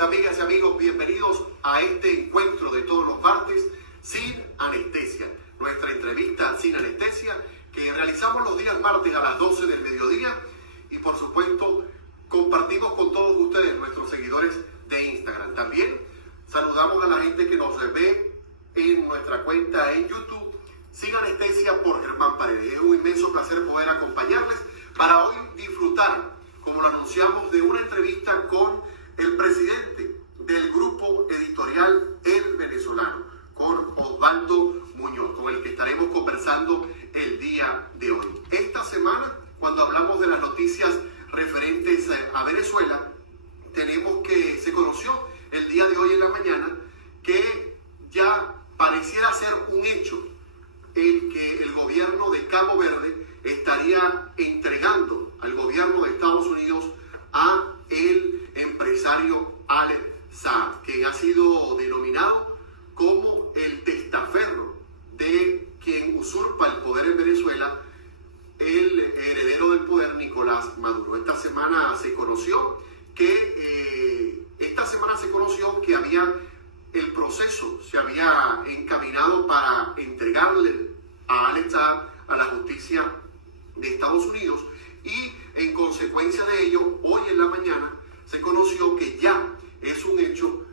amigas y amigos, bienvenidos a este encuentro de todos los martes sin anestesia. Nuestra entrevista sin anestesia que realizamos los días martes a las 12 del mediodía y por supuesto compartimos con todos ustedes, nuestros seguidores de Instagram. También saludamos a la gente que nos ve en nuestra cuenta en YouTube Sin Anestesia por Germán Paredes. Es un inmenso placer poder acompañarles para hoy disfrutar, como lo anunciamos, de una entrevista con el presidente del grupo editorial El Venezolano, con Osvaldo Muñoz, con el que estaremos conversando el día de hoy. Esta semana, cuando hablamos de las noticias referentes a Venezuela, tenemos que se conoció el día de hoy en la mañana que ya pareciera ser un hecho el que el gobierno de Cabo Verde estaría entregando al gobierno de Estados Unidos a el empresario Alex Saab, que ha sido denominado como el testaferro de quien usurpa el poder en Venezuela, el heredero del poder Nicolás Maduro. Esta semana se conoció que había el proceso se había encaminado para entregarle a Alex Saab a la justicia de Estados Unidos, y en consecuencia de ello, hoy en la mañana se conoció que ya es un hecho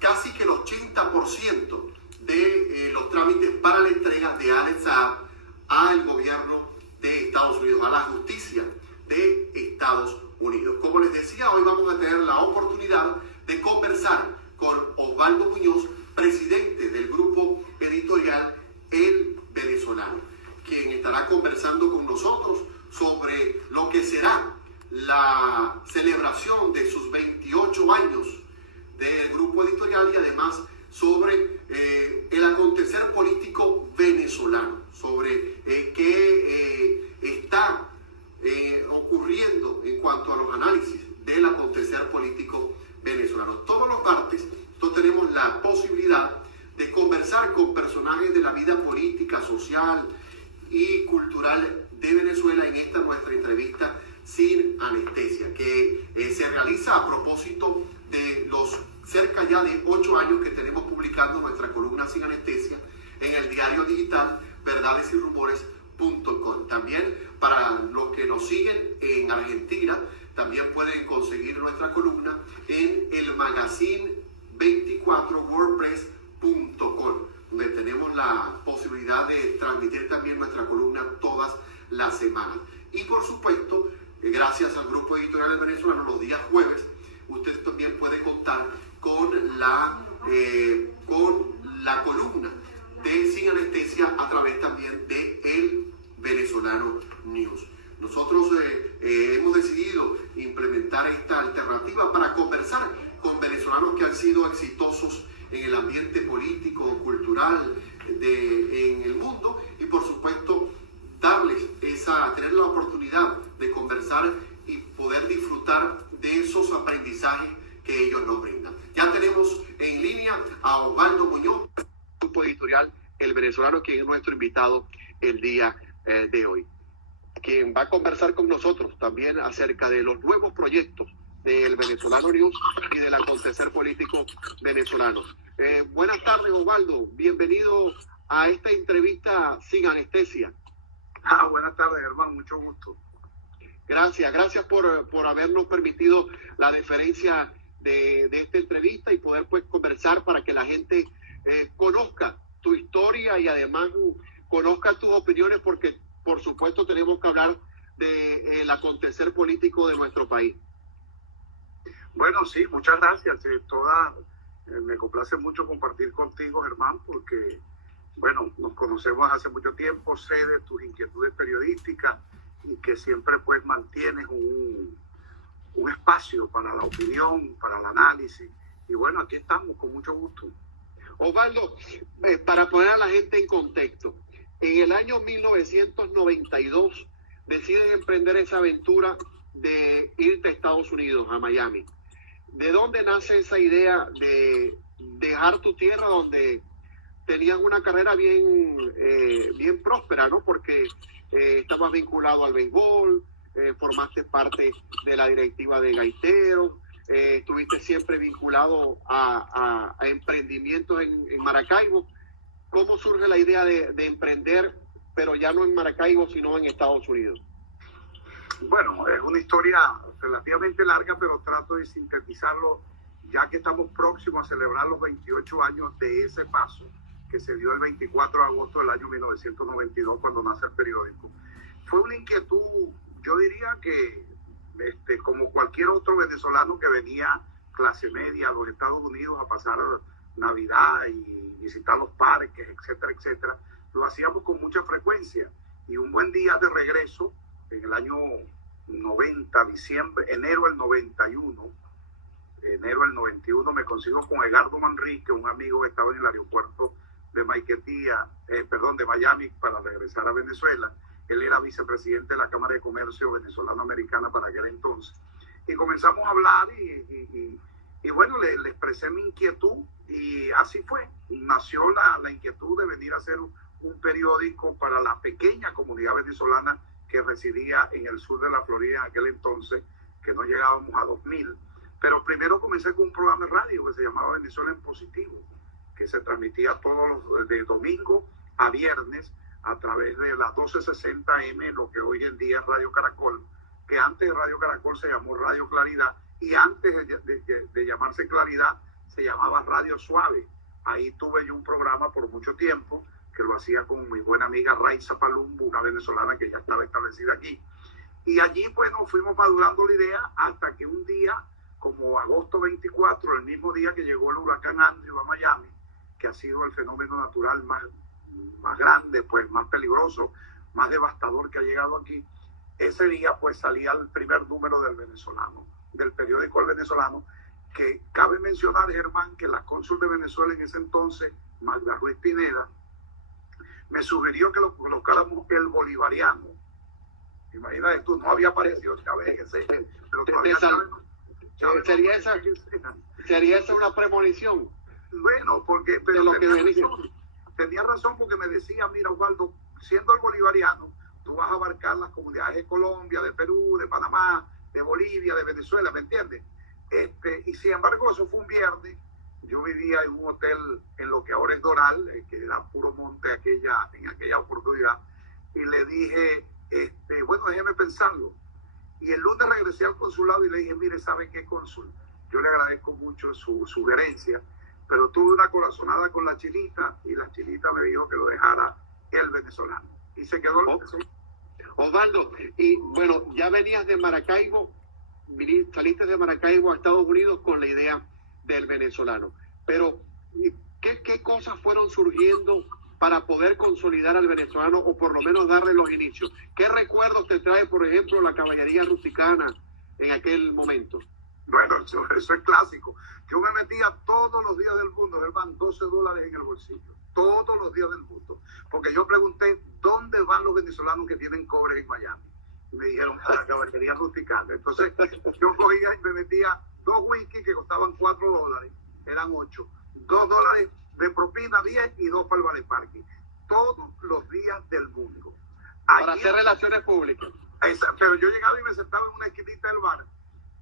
casi que el 80% de los trámites para la entrega de Alex Saab al gobierno de Estados Unidos, a la justicia de Estados Unidos. Como les decía, hoy vamos a tener la oportunidad de conversar con Osvaldo Muñoz, presidente del grupo editorial El Venezolano, quien estará conversando con nosotros sobre lo que será la celebración de sus 28 años del grupo editorial y además sobre el acontecer político venezolano, sobre qué está ocurriendo en cuanto a los análisis del acontecer político venezolano. Todos los martes tenemos la posibilidad de conversar con personajes de la vida política, social y cultural de Venezuela en esta nuestra entrevista sin anestesia, que se realiza a propósito de los cerca ya de 8 años que tenemos publicando nuestra columna Sin Anestesia en el diario digital verdadesyrumores.com. También para los que nos siguen en Argentina, también pueden conseguir nuestra columna en el magazine 24wordpress.com, donde tenemos la posibilidad de transmitir también nuestra columna todas las semanas. Y por supuesto, gracias al grupo editorial del Venezolano, los días jueves, usted también puede contar con la columna de Sin Anestesia a través también de El Venezolano News. Nosotros hemos decidido implementar esta alternativa para conversar con venezolanos que han sido exitosos en el ambiente político, cultural en el mundo, y por supuesto tener la oportunidad de conversar y poder disfrutar de esos aprendizajes que ellos nos brindan. Ya tenemos en línea a Osvaldo Muñoz, grupo editorial El Venezolano, quien es nuestro invitado el día de hoy, quien va a conversar con nosotros también acerca de los nuevos proyectos del Venezolano News y del acontecer político venezolano. Buenas tardes, Osvaldo. Bienvenido a esta entrevista sin anestesia. Buenas tardes, Germán. Mucho gusto. Gracias por habernos permitido la deferencia de esta entrevista y poder pues conversar para que la gente conozca tu historia y además conozca tus opiniones, porque por supuesto tenemos que hablar del acontecer político de nuestro país. Bueno, sí, muchas gracias. Me complace mucho compartir contigo, Germán, porque, bueno, nos conocemos hace mucho tiempo, sé de tus inquietudes periodísticas y que siempre pues mantienes un espacio para la opinión, para el análisis. Y bueno, aquí estamos, con mucho gusto. Osvaldo, para poner a la gente en contexto, en el año 1992 decides emprender esa aventura de irte a Estados Unidos, a Miami. ¿De dónde nace esa idea de dejar tu tierra donde tenías una carrera bien próspera, ¿no? Porque estabas vinculado al béisbol, formaste parte de la directiva de Gaiteros, estuviste siempre vinculado a emprendimientos en Maracaibo. ¿Cómo surge la idea de emprender, pero ya no en Maracaibo, sino en Estados Unidos? Bueno, es una historia relativamente larga, pero trato de sintetizarlo, ya que estamos próximos a celebrar los 28 años de ese paso, que se dio el 24 de agosto del año 1992, cuando nace el periódico. Fue una inquietud, yo diría que como cualquier otro venezolano que venía clase media a los Estados Unidos a pasar Navidad y visitar los parques, etcétera, etcétera, lo hacíamos con mucha frecuencia. Y un buen día de regreso, en el año 90, enero del 91, me consigo con Edgardo Manrique, un amigo que estaba en el aeropuerto de de Miami, para regresar a Venezuela. Él era vicepresidente de la Cámara de Comercio Venezolano-Americana para aquel entonces. Y comenzamos a hablar y bueno, le expresé mi inquietud y así fue. Nació la inquietud de venir a hacer un periódico para la pequeña comunidad venezolana que residía en el sur de la Florida en aquel entonces, que no llegábamos a 2000. Pero primero comencé con un programa de radio que se llamaba Venezuela en Positivo, que se transmitía todos los de domingo a viernes a través de las 1260M, lo que hoy en día es Radio Caracol, que antes de Radio Caracol se llamó Radio Claridad, y antes de llamarse Claridad se llamaba Radio Suave. Ahí tuve yo un programa por mucho tiempo, que lo hacía con mi buena amiga Raiza Palumbo, una venezolana que ya estaba establecida aquí. Y allí, bueno, fuimos madurando la idea hasta que un día, como agosto 24, el mismo día que llegó el huracán Andrew a Miami, que ha sido el fenómeno natural más grande, pues más peligroso, más devastador que ha llegado aquí, ese día pues salía el primer número del Venezolano, del periódico El Venezolano, que cabe mencionar, Germán, que la cónsul de Venezuela en ese entonces, Magda Ruiz Pineda, me sugirió que lo colocáramos El Bolivariano. Imagínate tú, no había aparecido esta vez ese, pero todavía ¿Sería esa una premonición? Bueno, porque pero tenía razón porque me decía, mira, Osvaldo, siendo el bolivariano, tú vas a abarcar las comunidades de Colombia, de Perú, de Panamá, de Bolivia, de Venezuela, ¿me entiendes? Y sin embargo, eso fue un viernes. Yo vivía en un hotel en lo que ahora es Doral, que era puro monte en aquella oportunidad, y le dije, bueno, déjeme pensarlo. Y el lunes regresé al consulado y le dije, mire, ¿sabe qué, cónsul? Yo le agradezco mucho su sugerencia, pero tuve una corazonada con la chinita y la chinita me dijo que lo dejara El Venezolano. Y se quedó el Venezolano. Osvaldo, y bueno, ya venías de Maracaibo, saliste de Maracaibo a Estados Unidos con la idea del Venezolano, pero ¿qué cosas fueron surgiendo para poder consolidar al venezolano o por lo menos darle los inicios? ¿Qué recuerdos te trae, por ejemplo, la caballería rusticana en aquel momento? Bueno, eso es clásico. Yo me metía todos los días del mundo, hermano, $12 en el bolsillo, todos los días del mundo, porque yo pregunté, ¿dónde van los venezolanos que tienen cobre en Miami? Y me dijeron, a la caballería rusticana. Entonces, yo cogía y me metía 2 whisky que costaban $4, eran 8, $2 de propina, 10 y 2 para el vale parking, todos los días del mundo. Para hacer relaciones públicas. Pero yo llegaba y me sentaba en una esquinita del bar.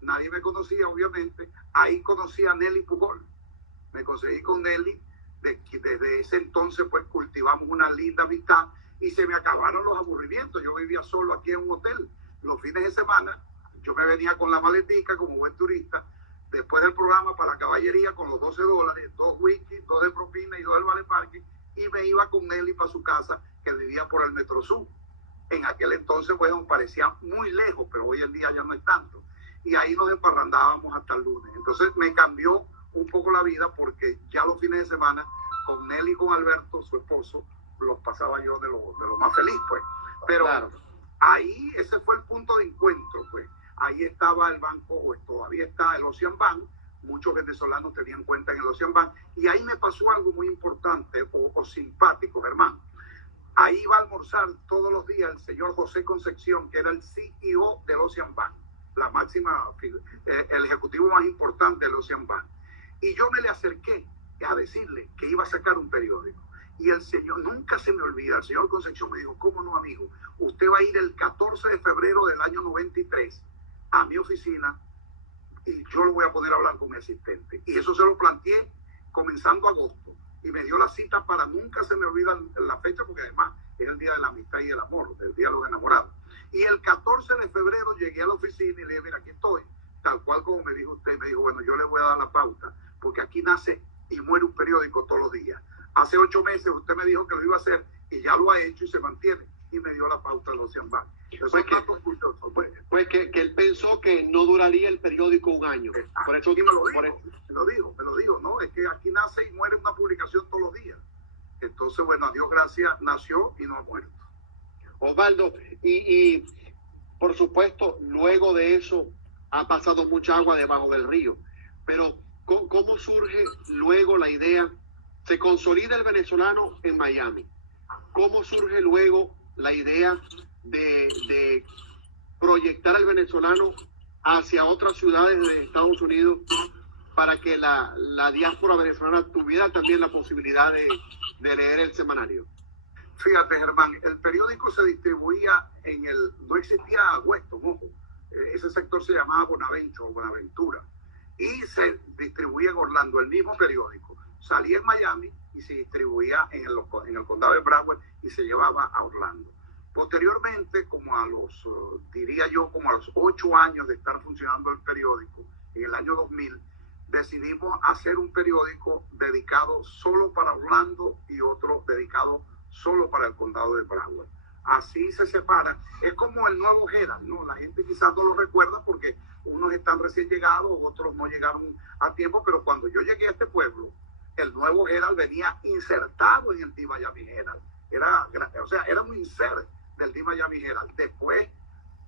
Nadie me conocía, obviamente. Ahí conocí a Nelly Pujol. Me conseguí con Nelly. Desde ese entonces, pues, cultivamos una linda amistad y se me acabaron los aburrimientos. Yo vivía solo aquí en un hotel. Los fines de semana, yo me venía con la maletica como buen turista. Después del programa para la caballería con los $12, 2 whisky, 2 de propina y 2 del vale parking. Y me iba con Nelly para su casa, que vivía por el Metro Sur. En aquel entonces, bueno, parecía muy lejos, pero hoy en día ya no es tanto. Y ahí nos emparrandábamos hasta el lunes. Entonces me cambió un poco la vida porque ya los fines de semana con Nelly y con Alberto, su esposo, los pasaba yo de lo más feliz, pues. Pero claro, ahí ese fue el punto de encuentro, pues. Ahí estaba el banco, pues todavía está el Ocean Bank. Muchos venezolanos tenían cuenta en el Ocean Bank. Y ahí me pasó algo muy importante o simpático, Germán. Ahí iba a almorzar todos los días el señor José Concepción, que era el CEO del Ocean Bank, la máxima, el ejecutivo más importante del Ocean Bank. Y yo me le acerqué a decirle que iba a sacar un periódico. Y el señor, nunca se me olvida, el señor Concepción me dijo, ¿cómo no, amigo? Usted va a ir el 14 de febrero del año 93 a mi oficina y yo lo voy a poner a hablar con mi asistente. Y eso se lo planteé comenzando agosto. Y me dio la cita para, nunca se me olvida la fecha, porque además es el día de la amistad y el amor, el día de los enamorados. Y el 14 de febrero llegué a la oficina y le dije, mira, aquí estoy, tal cual como me dijo usted. Me dijo, bueno, yo le voy a dar la pauta, porque aquí nace y muere un periódico todos los días. Hace 8 meses usted me dijo que lo iba a hacer y ya lo ha hecho y se mantiene. Y me dio la pauta de los Ciambal. Pues que él pensó que no duraría el periódico un año. Por eso, y me lo dijo, ¿no? Es que aquí nace y muere una publicación todos los días. Entonces, bueno, a Dios gracias, nació y no ha muerto. Osvaldo, y por supuesto, luego de eso ha pasado mucha agua debajo del río. Pero, ¿cómo surge luego la idea? Se consolida el venezolano en Miami. ¿Cómo surge luego la idea de proyectar al venezolano hacia otras ciudades de Estados Unidos para que la diáspora venezolana tuviera también la posibilidad de leer el semanario? Fíjate, Germán, el periódico se distribuía no existía Weston, ojo, ese sector se llamaba Bonaventura, y se distribuía en Orlando, el mismo periódico. Salía en Miami y se distribuía en el condado de Broward y se llevaba a Orlando. Posteriormente, como a los 8 años de estar funcionando el periódico, en el año 2000, decidimos hacer un periódico dedicado solo para Orlando y otro dedicado solo para el condado de Broward. Así se separa. Es como el nuevo Herald, ¿no? La gente quizás no lo recuerda porque unos están recién llegados, otros no llegaron a tiempo, pero cuando yo llegué a este pueblo, el nuevo Herald venía insertado en el The Miami Herald. Era un insert del The Miami Herald. Después,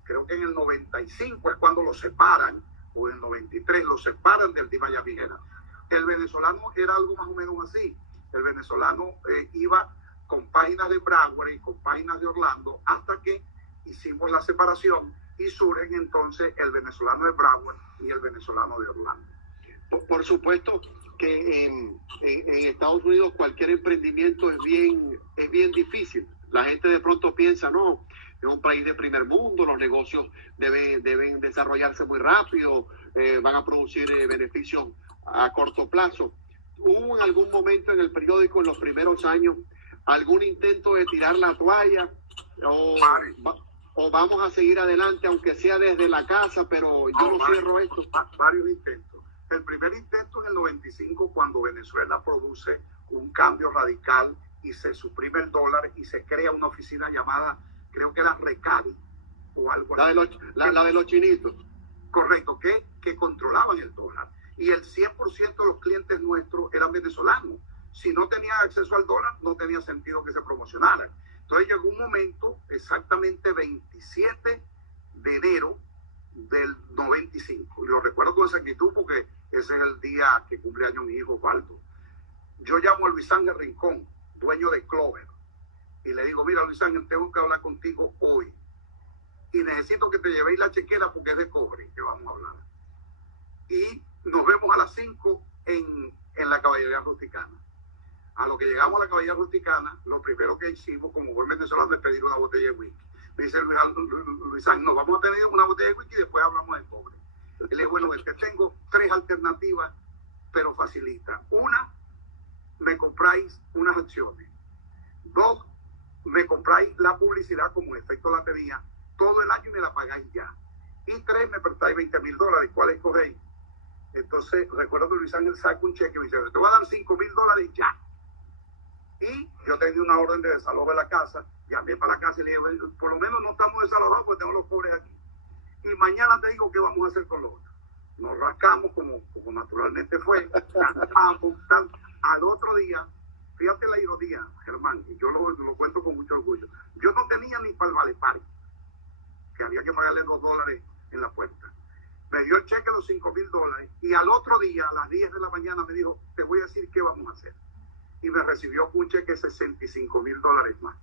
creo que en el 95 es cuando lo separan, o en el 93 lo separan del The Miami Herald. El venezolano era algo más o menos así. El venezolano iba con páginas de Broward y con páginas de Orlando, hasta que hicimos la separación y surgen entonces el venezolano de Broward y el venezolano de Orlando. Por supuesto que en Estados Unidos cualquier emprendimiento es bien difícil. La gente de pronto piensa, no, es un país de primer mundo, los negocios deben desarrollarse muy rápido, van a producir beneficios a corto plazo. ¿Hubo en algún momento en el periódico, en los primeros años, algún intento de tirar la toalla? ¿O vamos a seguir adelante, aunque sea desde la casa, pero yo no cierro esto? Varios intentos. El primer intento en el 95, cuando Venezuela produce un cambio radical y se suprime el dólar y se crea una oficina llamada, creo que era Recadi o algo así. La de los chinitos. Correcto, que controlaban el dólar. Y el 100% de los clientes nuestros eran venezolanos. Si no tenían acceso al dólar, no tenía sentido que se promocionara. Entonces llegó un momento, exactamente 27 de enero del 95. Y lo recuerdo con exactitud porque ese es el día que cumple años mi hijo Osvaldo. Yo llamo a Luis Ángel Rincón, dueño de Clover, y le digo, mira Luis Ángel, tengo que hablar contigo hoy. Y necesito que te llevéis la chequera porque es de cobre que vamos a hablar. Y nos vemos a las 5 en la Caballería Rusticana. A lo que llegamos a la Caballería Rusticana, lo primero que hicimos como buen venezolano es pedir una botella de whisky. Me dice Luis Ángel, no, vamos a tener una botella de whisky y después hablamos de cobre. Y le digo, bueno, es que tengo 3 alternativas, pero facilita. Una, me compráis unas acciones. 2, me compráis la publicidad como efecto la tenía todo el año y me la pagáis ya. Y 3, me prestáis $20,000. ¿Cuál escogéis? Entonces, recuerdo que Luis Ángel saca un cheque y me dice, te voy a dar $5,000 ya. Y yo tenía una orden de desalojo de la casa, llamé para la casa y le dije, por lo menos no estamos desalojados porque tengo los cobres aquí. Y mañana te digo qué vamos a hacer con los otros. Nos rascamos como naturalmente fue, cantamos, al otro día, fíjate la ironía, Germán, y yo lo cuento con mucho orgullo. Yo no tenía ni para el Valepari, que había que pagarle $2 en la puerta. Me dio el cheque de los $5,000 y al otro día, a las 10 de la mañana, me dijo, te voy a decir qué vamos a hacer. Y me recibió un cheque de $65,000 más.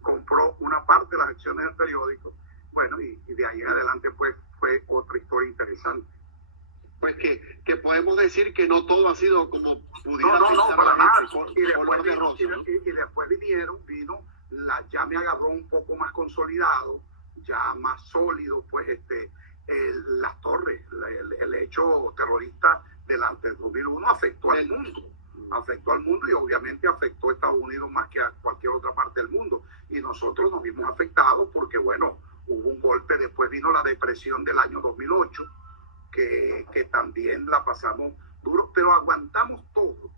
Compró una parte de las acciones del periódico. Bueno, y de ahí en adelante pues fue otra historia interesante. Pues que podemos decir que no todo ha sido como pudiera pensar para nada. Y después vino, ya me agarró un poco más consolidado, ya más sólido, pues las torres, el hecho terrorista del 2001 afectó al mundo y obviamente afectó a Estados Unidos más que a cualquier otra parte del mundo. Y nosotros nos vimos afectados porque, bueno, hubo un golpe, después vino la depresión del año 2008, que también la pasamos duro, pero aguantamos todo.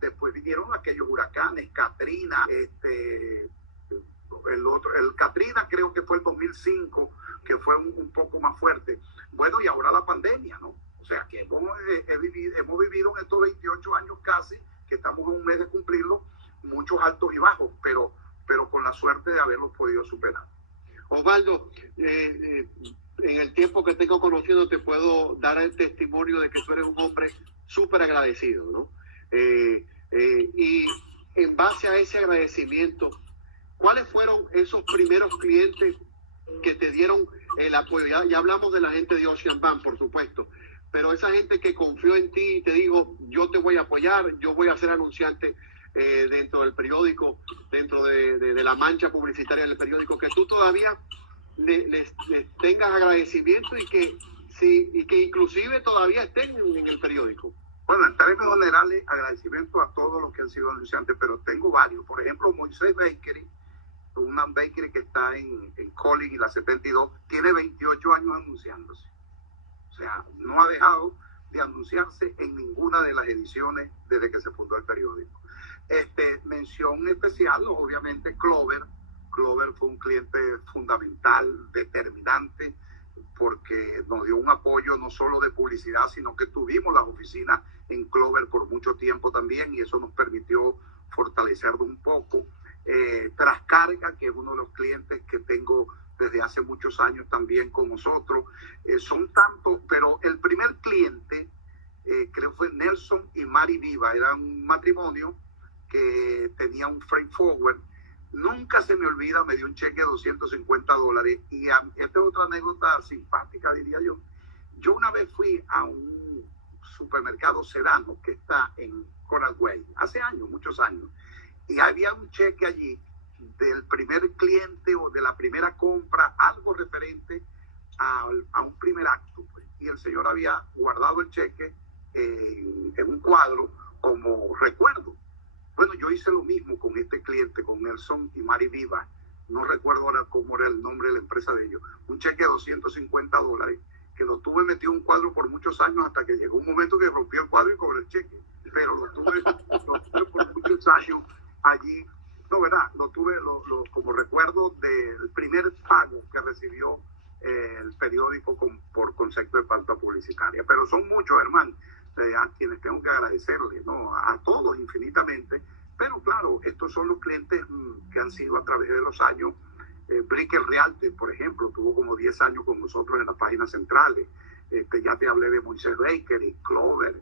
Después vinieron aquellos huracanes, Katrina, el Katrina creo que fue el 2005, que fue un poco más fuerte. Bueno, y ahora la pandemia, ¿no? O sea, que hemos vivido en estos 28 años casi, que estamos a un mes de cumplirlo, muchos altos y bajos, pero con la suerte de haberlos podido superar. Osvaldo, en el tiempo que tengo conociendo te puedo dar el testimonio de que tú eres un hombre súper agradecido, ¿no? Y en base a ese agradecimiento, ¿cuáles fueron esos primeros clientes que te dieron el apoyo? Ya hablamos de la gente de Ocean Bank, por supuesto, pero esa gente que confió en ti y te dijo, yo te voy a apoyar, yo voy a ser anunciante dentro del periódico, dentro de la mancha publicitaria del periódico, que tú todavía les tengas agradecimiento y que inclusive todavía estén en el periódico. Bueno, en términos generales, agradecimiento a todos los que han sido anunciantes, pero tengo varios. Por ejemplo, Moisés Bakery, una bakery que está en Collins y la 72, tiene 28 años anunciándose. O sea, no ha dejado de anunciarse en ninguna de las ediciones desde que se fundó el periódico. Mención especial, obviamente, Clover. Clover fue un cliente fundamental, determinante, porque nos dio un apoyo no solo de publicidad, sino que tuvimos las oficinas en Clover por mucho tiempo también, y eso nos permitió fortalecerlo un poco. Trascarga, que es uno de los clientes que tengo desde hace muchos años también con nosotros. Son tantos, pero el primer cliente, creo fue Nelson y Mari Viva, era un matrimonio que tenía un freight forward. Nunca se me olvida, me dio un cheque de $250, y esta es otra anécdota simpática, diría yo. Yo una vez fui a un supermercado Sedano que está en Coral Way, hace años, muchos años, y había un cheque allí del primer cliente o de la primera compra, algo referente a un primer acto, pues. Y el señor había guardado el cheque en un cuadro como recuerdo. Bueno, yo hice lo mismo con este cliente, con Nelson y Mari Viva. No recuerdo ahora cómo era el nombre de la empresa de ellos. Un cheque de $250 que lo tuve metido en un cuadro por muchos años, hasta que llegó un momento que rompí el cuadro y cobré el cheque. Pero lo tuve por muchos años allí. No, ¿verdad? Lo tuve como recuerdo del primer pago que recibió el periódico por concepto de pauta publicitaria. Pero son muchos, hermano, a quienes tengo que agradecerles, ¿no? A todos infinitamente. Pero claro, estos son los clientes que han sido a través de los años. Brickell Realty, por ejemplo, tuvo como 10 años con nosotros en las páginas centrales. Ya te hablé de Moisés Baker y Clover.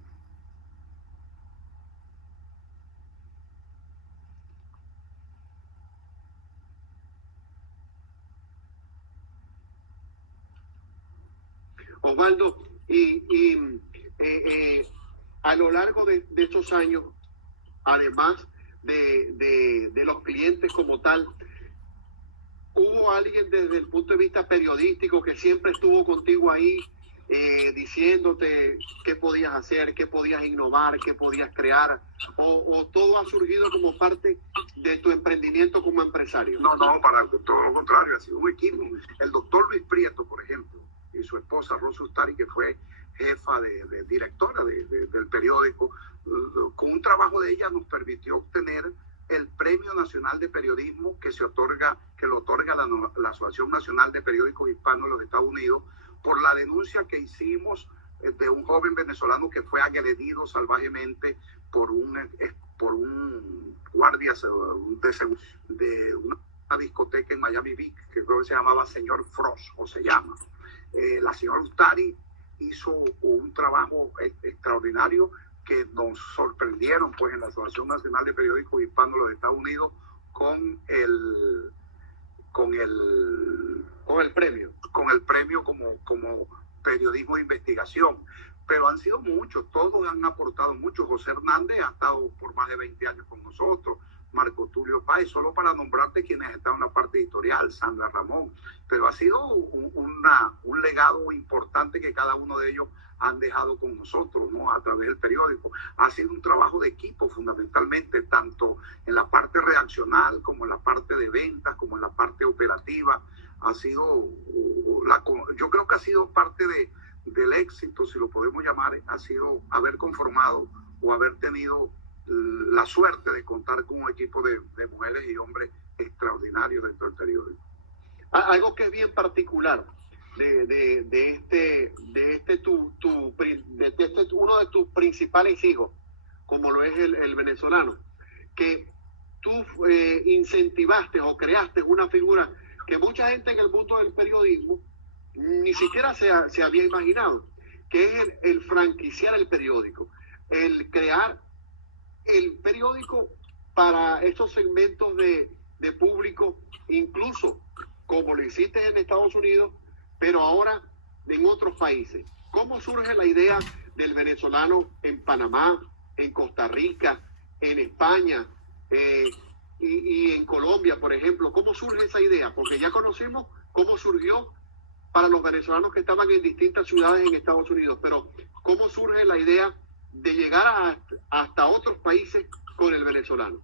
Osvaldo, a lo largo de estos años, además de los clientes como tal, ¿hubo alguien desde el punto de vista periodístico que siempre estuvo contigo ahí diciéndote qué podías hacer, qué podías innovar, qué podías crear? ¿O todo ha surgido como parte de tu emprendimiento como empresario? No, para todo lo contrario, ha sido un equipo. El doctor Luis Prieto, por ejemplo, y su esposa Rosa Ustari, que fue jefa de directora del periódico, con un trabajo de ella nos permitió obtener el Premio Nacional de Periodismo que lo otorga la Asociación Nacional de Periódicos Hispanos de los Estados Unidos, por la denuncia que hicimos de un joven venezolano que fue agredido salvajemente por un guardia de una discoteca en Miami Beach, que creo que se llamaba Señor Frost, o se llama. La señora Ustari hizo un trabajo extraordinario que nos sorprendieron, pues, en la Asociación Nacional de Periódicos Hispanos de los Estados Unidos con el premio como periodismo de investigación. Pero han sido muchos, todos han aportado mucho. José Hernández ha estado por más de 20 años con nosotros, Marco Tulio Páez, solo para nombrarte quienes están en la parte editorial, Sandra Ramón. Pero ha sido un legado importante que cada uno de ellos han dejado con nosotros, ¿no? A través del periódico. Ha sido un trabajo de equipo fundamentalmente, tanto en la parte redaccional como en la parte de ventas, como en la parte operativa. Ha sido, yo creo que ha sido parte del éxito, si lo podemos llamar, ha sido haber conformado o haber tenido la suerte de contar con un equipo de mujeres y hombres extraordinarios dentro del periódico. Algo que es bien particular de uno de tus principales hijos, como lo es el venezolano, que tú incentivaste o creaste una figura que mucha gente en el mundo del periodismo ni siquiera se había imaginado, que es el franquiciar el periódico, el crear el periódico para estos segmentos de público, incluso como lo hiciste en Estados Unidos, pero ahora en otros países. ¿Cómo surge la idea del venezolano en Panamá, en Costa Rica, en España y en Colombia, por ejemplo? ¿Cómo surge esa idea? Porque ya conocemos cómo surgió para los venezolanos que estaban en distintas ciudades en Estados Unidos, pero ¿cómo surge la idea de llegar hasta otros países con el venezolano?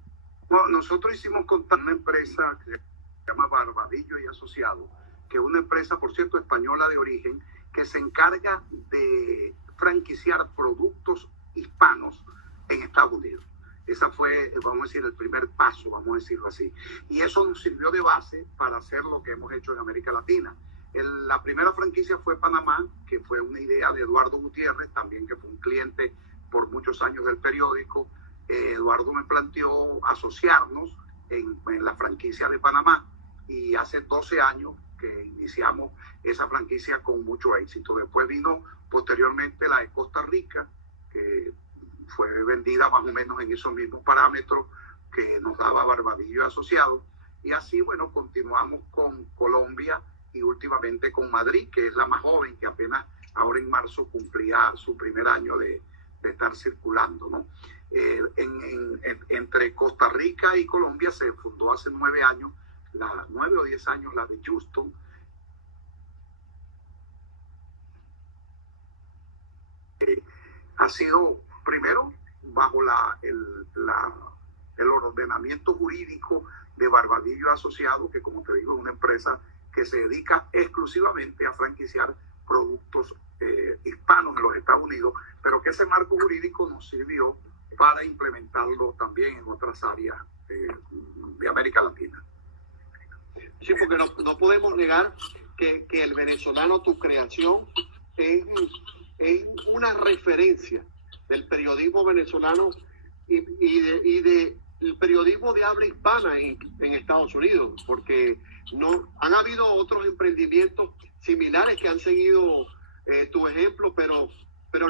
Bueno, nosotros hicimos con una empresa que se llama Barbadillo y Asociados, que es una empresa, por cierto, española de origen, que se encarga de franquiciar productos hispanos en Estados Unidos. Esa fue, vamos a decir, el primer paso, vamos a decirlo así. Y eso nos sirvió de base para hacer lo que hemos hecho en América Latina. La primera franquicia fue Panamá, que fue una idea de Eduardo Gutiérrez, también que fue un cliente por muchos años del periódico. Eduardo me planteó asociarnos en la franquicia de Panamá y hace 12 años que iniciamos esa franquicia con mucho éxito. Después vino posteriormente la de Costa Rica, que fue vendida más o menos en esos mismos parámetros que nos daba Barbadillo Asociado. Y así, bueno, continuamos con Colombia y últimamente con Madrid, que es la más joven, que apenas ahora en marzo cumplía su primer año de estar circulando, ¿no? Entre Costa Rica y Colombia se fundó hace 9 años, 9 o 10 años, la de Houston. Ha sido primero bajo el ordenamiento jurídico de Barbadillo Asociado, que como te digo es una empresa que se dedica exclusivamente a franquiciar productos hispanos en los Estados Unidos, pero que ese marco jurídico nos sirvió para implementarlo también en otras áreas de América Latina. Sí, porque no podemos negar que el venezolano, tu creación, es una referencia del periodismo venezolano y del periodismo de habla hispana en Estados Unidos, porque han habido otros emprendimientos similares que han seguido tu ejemplo, pero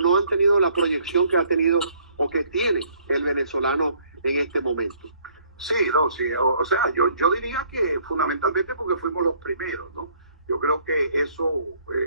no han tenido la proyección que ha tenido o que tiene el venezolano en este momento. Sí, no, sí, o sea, yo diría que fundamentalmente porque fuimos los primeros, ¿no? Yo creo que eso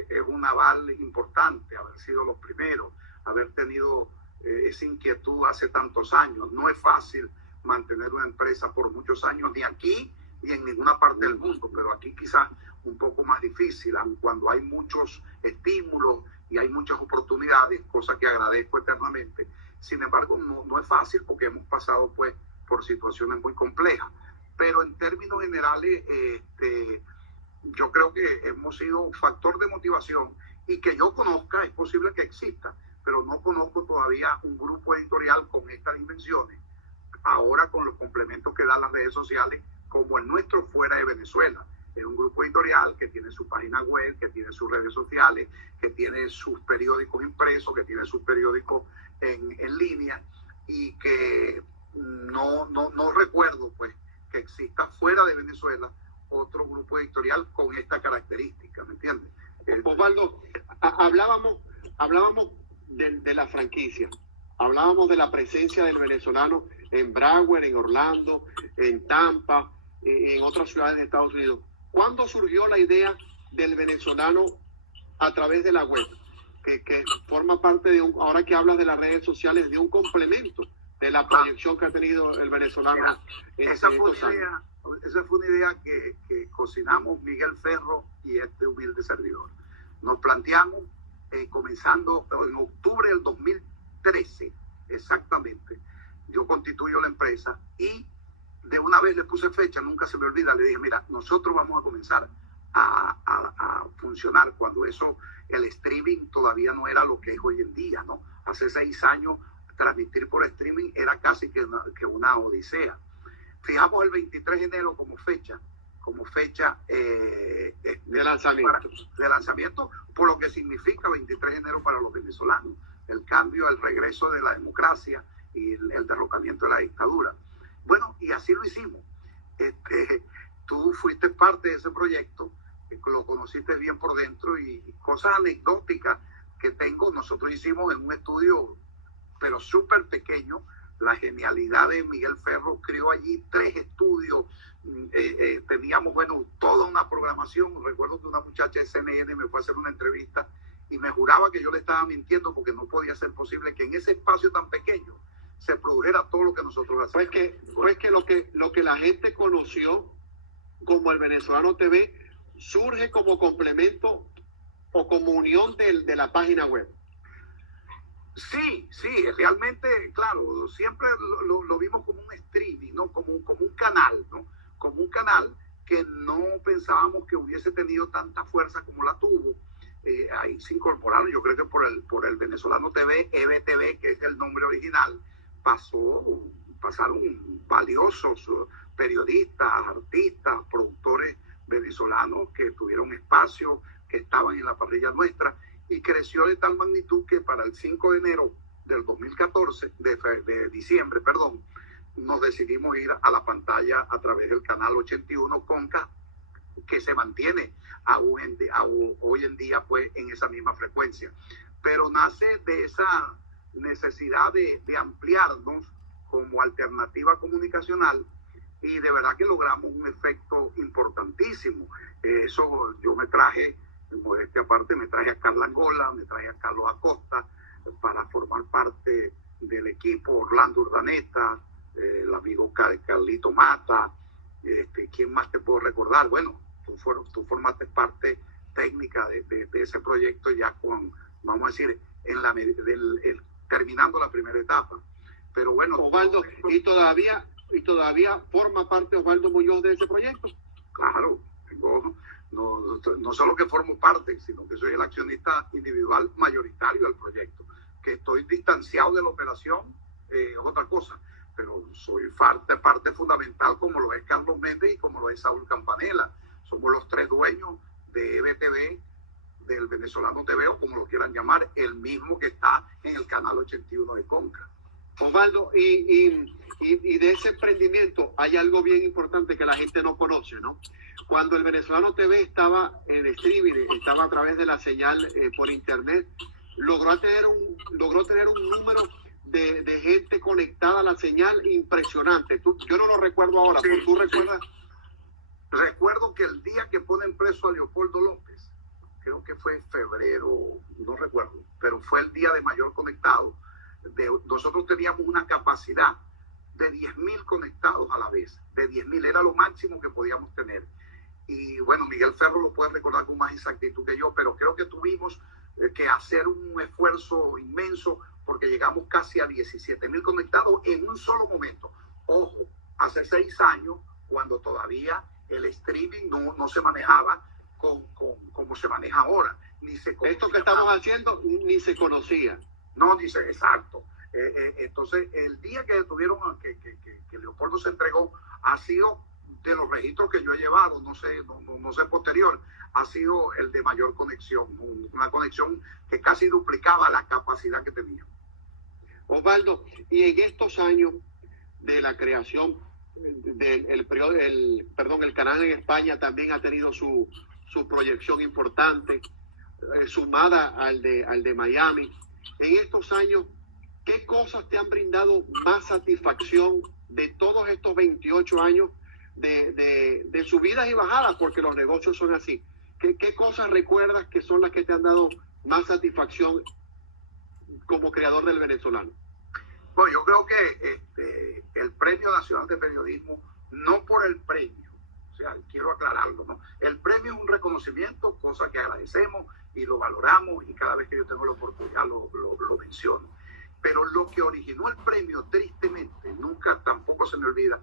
es un aval importante, haber sido los primeros, haber tenido esa inquietud hace tantos años. No es fácil mantener una empresa por muchos años, ni aquí ni en ninguna parte del mundo, pero aquí quizás un poco más difícil, cuando hay muchos estímulos y hay muchas oportunidades, cosa que agradezco eternamente. Sin embargo, no es fácil porque hemos pasado pues por situaciones muy complejas, pero en términos generales yo creo que hemos sido un factor de motivación, y que yo conozca, es posible que exista, pero no conozco todavía un grupo editorial con estas dimensiones, ahora con los complementos que dan las redes sociales, como el nuestro fuera de Venezuela. Es un grupo editorial que tiene su página web, que tiene sus redes sociales, que tiene sus periódicos impresos, que tiene sus periódicos en línea, y que no recuerdo pues que exista fuera de Venezuela otro grupo editorial con esta característica, ¿me entiendes? Osvaldo, hablábamos de la franquicia, hablábamos de la presencia del venezolano en Broward, en Orlando, en Tampa, en otras ciudades de Estados Unidos. ¿Cuándo surgió la idea del venezolano a través de la web? Que forma parte ahora que hablas de las redes sociales, de un complemento de la proyección que ha tenido el venezolano. Esa fue una idea que cocinamos Miguel Ferro y este humilde servidor. Nos planteamos, comenzando en octubre del 2013, exactamente, yo constituyo la empresa y de una vez le puse fecha, nunca se me olvida, le dije, mira, nosotros vamos a comenzar a funcionar cuando el streaming todavía no era lo que es hoy en día, ¿no? Hace 6 años transmitir por streaming era casi que una odisea. Fijamos el 23 de enero como fecha de lanzamiento, por lo que significa 23 de enero para los venezolanos, el cambio, el regreso de la democracia y el derrocamiento de la dictadura. Bueno, y así lo hicimos. Tú fuiste parte de ese proyecto, lo conociste bien por dentro y cosas anecdóticas que tengo, nosotros hicimos en un estudio, pero súper pequeño. La genialidad de Miguel Ferro creó allí 3 estudios, teníamos, bueno, toda una programación. Recuerdo que una muchacha de CNN me fue a hacer una entrevista y me juraba que yo le estaba mintiendo porque no podía ser posible que en ese espacio tan pequeño se produjera todo lo que nosotros hacíamos. Pues que lo que la gente conoció como el Venezolano TV surge como complemento o como unión de la página web. Sí, realmente, claro, siempre lo vimos como un streaming, ¿no? Como un canal, ¿no? Como un canal que no pensábamos que hubiese tenido tanta fuerza como la tuvo. Ahí se incorporaron, yo creo que por el Venezolano TV, EVTV, que es el nombre original, pasaron valiosos periodistas, artistas, productores venezolanos que tuvieron espacio, que estaban en la parrilla nuestra, y creció de tal magnitud que para el 5 de enero del 2014, de diciembre, perdón, nos decidimos ir a la pantalla a través del canal 81 Conca, que se mantiene hoy en día pues en esa misma frecuencia. Pero nace de esa necesidad de ampliarnos como alternativa comunicacional, y de verdad que logramos un efecto importantísimo. Eso yo me traje, en modestia aparte, me traje a Carla Angola, me traje a Carlos Acosta para formar parte del equipo, Orlando Urdaneta, el amigo Carlito Mata, ¿quién más te puedo recordar? Bueno, tú formaste parte técnica de ese proyecto ya con, vamos a decir, terminando la primera etapa. Pero bueno, Osvaldo, ¿y todavía forma parte Osvaldo Muñoz de ese proyecto? Claro, no solo que formo parte, sino que soy el accionista individual mayoritario del proyecto. Que estoy distanciado de la operación es otra cosa, pero soy parte fundamental, como lo es Carlos Méndez y como lo es Saúl Campanella. Somos los 3 dueños de EVTV, del Venezolano TV, o como lo quieran llamar, el mismo que está en el canal 81 de Conca. Osvaldo, y de ese emprendimiento hay algo bien importante que la gente no conoce, ¿no? Cuando el Venezolano TV estaba en streaming, estaba a través de la señal por internet, logró tener un número de gente conectada a la señal impresionante. Yo no lo recuerdo ahora, sí, pero ¿tú recuerdas? Recuerdo que el día que ponen preso a Leopoldo López, creo que fue en febrero, no recuerdo, pero fue el día de mayor conectado. Nosotros teníamos una capacidad de 10.000 conectados a la vez, de 10.000, era lo máximo que podíamos tener. Y bueno, Miguel Ferro lo puede recordar con más exactitud que yo, pero creo que tuvimos que hacer un esfuerzo inmenso porque llegamos casi a 17.000 conectados en un solo momento. Ojo, hace 6 años, cuando todavía el streaming no se manejaba como se maneja ahora. Esto que estamos haciendo ni se conocía. No, dice, exacto. Entonces, el día que tuvieron que Leopoldo se entregó, ha sido de los registros que yo he llevado, no sé posterior, ha sido el de mayor conexión, una conexión que casi duplicaba la capacidad que tenía. Osvaldo, y en estos años de la creación el canal en España también ha tenido su proyección importante, sumada al de Miami. En estos años, ¿qué cosas te han brindado más satisfacción de todos estos 28 años de subidas y bajadas? Porque los negocios son así. ¿Qué cosas recuerdas que son las que te han dado más satisfacción como creador del Venezolano? Bueno, yo creo que el Premio Nacional de Periodismo, no por el premio, sea, quiero aclararlo, ¿no? El premio es un reconocimiento, cosa que agradecemos y lo valoramos, y cada vez que yo tengo la oportunidad lo menciono. Pero lo que originó el premio, tristemente, nunca tampoco se me olvida,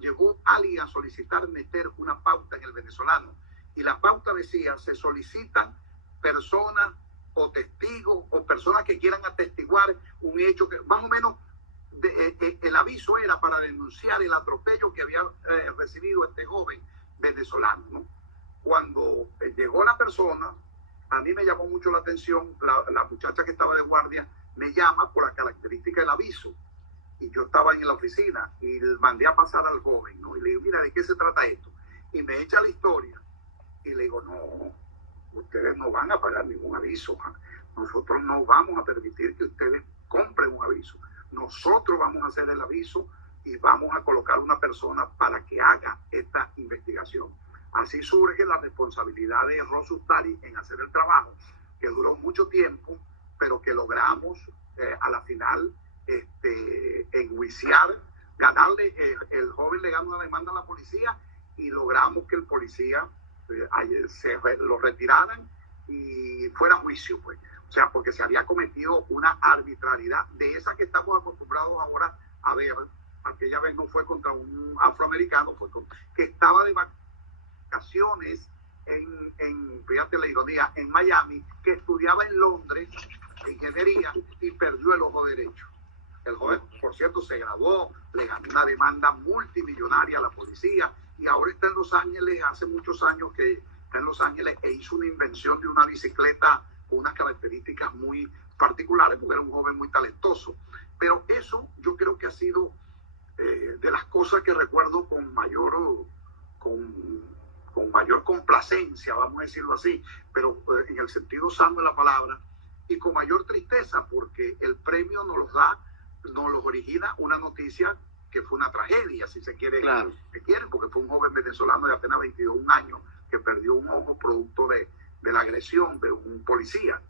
llegó alguien a solicitar meter una pauta en el venezolano, y la pauta decía: se solicitan personas o testigos o personas que quieran atestiguar un hecho que más o menos el aviso era para denunciar el atropello que había recibido este joven venezolano, ¿no? Cuando llegó la persona, a mí me llamó mucho la atención, la muchacha que estaba de guardia me llama por la característica del aviso, y yo estaba en la oficina y mandé a pasar al joven, ¿no? Y le digo: mira, ¿de qué se trata esto? Y me echa la historia, y le digo: no, ustedes no van a pagar ningún aviso, nosotros no vamos a permitir que ustedes compren un aviso, nosotros vamos a hacer el aviso y vamos a colocar una persona para que haga esta investigación. Así surge la responsabilidad de Rosustari en hacer el trabajo, que duró mucho tiempo, pero que logramos a la final enjuiciar, ganarle. El joven le gana una demanda a la policía y logramos que el policía lo retiraran y fuera a juicio, pues. O sea, porque se había cometido una arbitrariedad de esa que estamos acostumbrados ahora a ver. Aquella vez no fue contra un afroamericano, que estaba de vacaciones fíjate la ironía, en Miami, que estudiaba en Londres ingeniería y perdió el ojo derecho. El joven, por cierto, se graduó, le ganó una demanda multimillonaria a la policía, y ahora está en Los Ángeles. Hace muchos años que está en Los Ángeles, e hizo una invención de una bicicleta con unas características muy particulares, porque era un joven muy talentoso. Pero eso yo creo que ha sido de las cosas que recuerdo con mayor complacencia, vamos a decirlo así, pero en el sentido sano de la palabra, y con mayor tristeza, porque el premio nos los origina una noticia que fue una tragedia, si se quiere, claro, porque fue un joven venezolano de apenas 22 años que perdió un ojo producto de la agresión de un policía.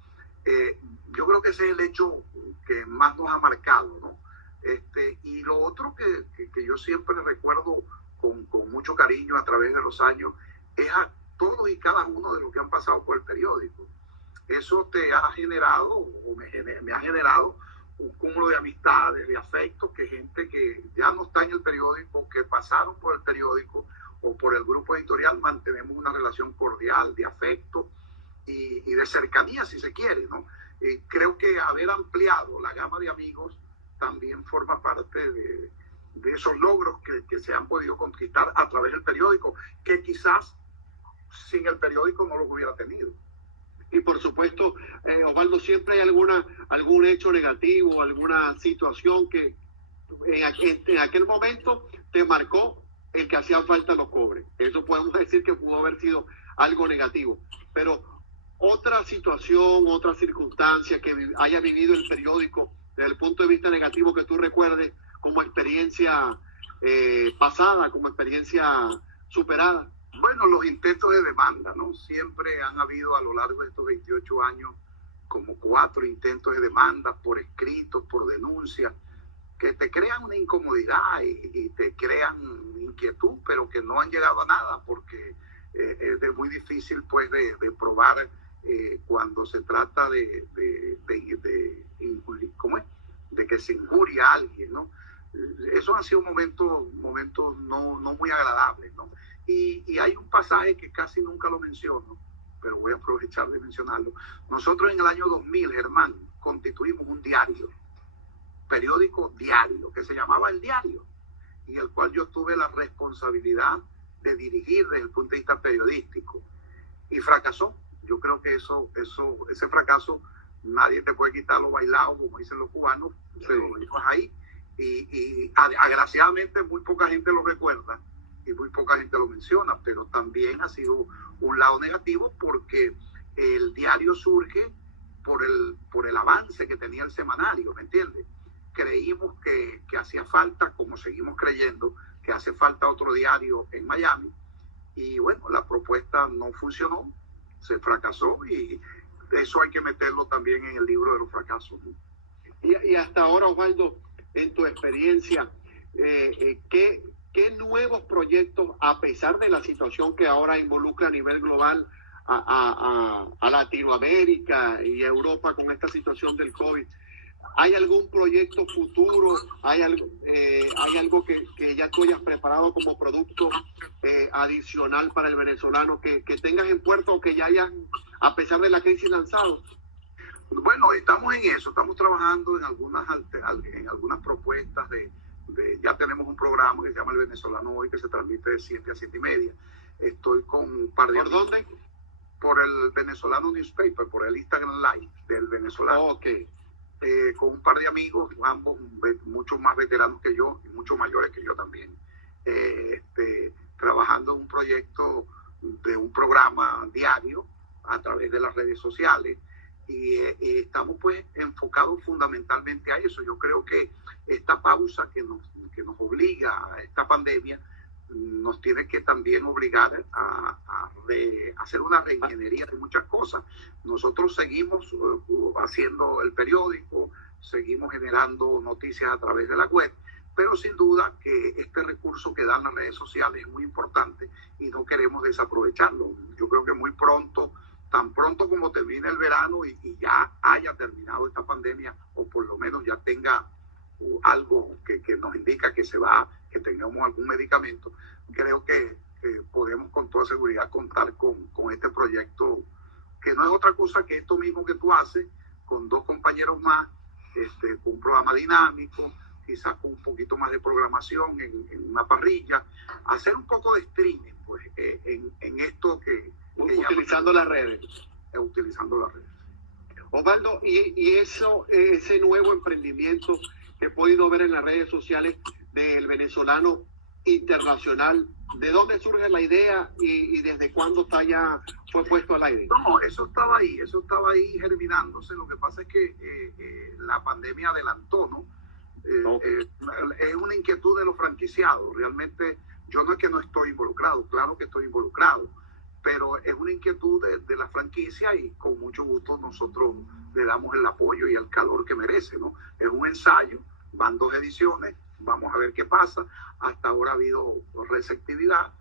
Yo creo que ese es el hecho que más nos ha marcado, ¿no? Y lo otro que yo siempre recuerdo con mucho cariño a través de los años es a todos y cada uno de los que han pasado por el periódico. Eso te ha generado, o me ha generado, un cúmulo de amistades, de afectos, que gente que ya no está en el periódico, que pasaron por el periódico o por el grupo editorial, mantenemos una relación cordial, de afecto y de cercanía, si se quiere, ¿no? Creo que haber ampliado la gama de amigos también forma parte de esos logros que se han podido conquistar a través del periódico, que quizás sin el periódico no los hubiera tenido. Y por supuesto, Osvaldo, siempre hay algún hecho negativo, alguna situación que en aquel momento te marcó el que hacían falta los cobres. Eso podemos decir que pudo haber sido algo negativo. Pero otra situación, otra circunstancia que haya vivido el periódico desde el punto de vista negativo que tú recuerdes como experiencia pasada, como experiencia superada. Bueno, los intentos de demanda, ¿no? Siempre han habido a lo largo de estos 28 años como 4 intentos de demanda por escritos, por denuncias, que te crean una incomodidad y te crean inquietud, pero que no han llegado a nada, porque es muy difícil, pues, de probar cuando se trata de que se injuria a alguien, ¿no? Esos han sido momentos no muy agradables, ¿no? Y hay un pasaje que casi nunca lo menciono, pero voy a aprovechar de mencionarlo. Nosotros en el año 2000, Germán, constituimos un periódico diario, que se llamaba El Diario, y el cual yo tuve la responsabilidad de dirigir desde el punto de vista periodístico, y fracasó. Yo creo que ese fracaso nadie te puede quitar lo bailado, como dicen los cubanos, pero lo llevas ahí, y agraciadamente muy poca gente lo recuerda y muy poca gente lo menciona, pero también ha sido un lado negativo, porque el diario surge por el avance que tenía el semanario, ¿me entiendes? Creímos que hacía falta, como seguimos creyendo, que hace falta otro diario en Miami, y bueno, la propuesta no funcionó, se fracasó, y eso hay que meterlo también en el libro de los fracasos, ¿no? Y hasta ahora, Osvaldo, en tu experiencia, ¿qué ¿qué nuevos proyectos, a pesar de la situación que ahora involucra a nivel global a Latinoamérica y a Europa con esta situación del COVID, hay algún proyecto futuro, hay algo que ya tú hayas preparado como producto adicional para el venezolano que tengas en puerto o que ya hayas, a pesar de la crisis, lanzado? Bueno, estamos en eso, estamos trabajando en algunas propuestas ya tenemos un programa que se llama El Venezolano Hoy, que se transmite de 7 a 7 y media. Estoy con un par de... ¿Por dónde? Por el Venezolano Newspaper, por el Instagram Live del Venezolano. Ok. Con un par de amigos, ambos mucho más veteranos que yo y mucho mayores que yo también, trabajando en un proyecto de un programa diario a través de las redes sociales y estamos pues enfocados fundamentalmente a eso. Yo creo que esta pausa que nos obliga a esta pandemia nos tiene que también obligar a hacer una reingeniería de muchas cosas. Nosotros seguimos haciendo el periódico, seguimos generando noticias a través de la web, pero sin duda que este recurso que dan las redes sociales es muy importante y no queremos desaprovecharlo. Yo creo que muy pronto, tan pronto como termine el verano y ya haya terminado esta pandemia, o por lo menos ya tenga algo que nos indica que que tengamos algún medicamento, creo que podemos con toda seguridad contar con este proyecto, que no es otra cosa que esto mismo que tú haces, con 2 compañeros más, con un programa dinámico, quizás con un poquito más de programación en una parrilla, hacer un poco de streaming, pues, en esto que utilizando las redes. Utilizando las redes. Osvaldo, y ese nuevo emprendimiento que he podido ver en las redes sociales del Venezolano Internacional, ¿de dónde surge la idea y desde cuándo fue puesto al aire? No, eso estaba ahí germinándose. Lo que pasa es que la pandemia adelantó, ¿no? Es una inquietud de los franquiciados. Realmente yo no es que no estoy involucrado, claro que estoy involucrado, pero es una inquietud de la franquicia y con mucho gusto nosotros le damos el apoyo y el calor que merece, ¿no? Es un ensayo, van 2 ediciones, vamos a ver qué pasa. Hasta ahora ha habido receptividad,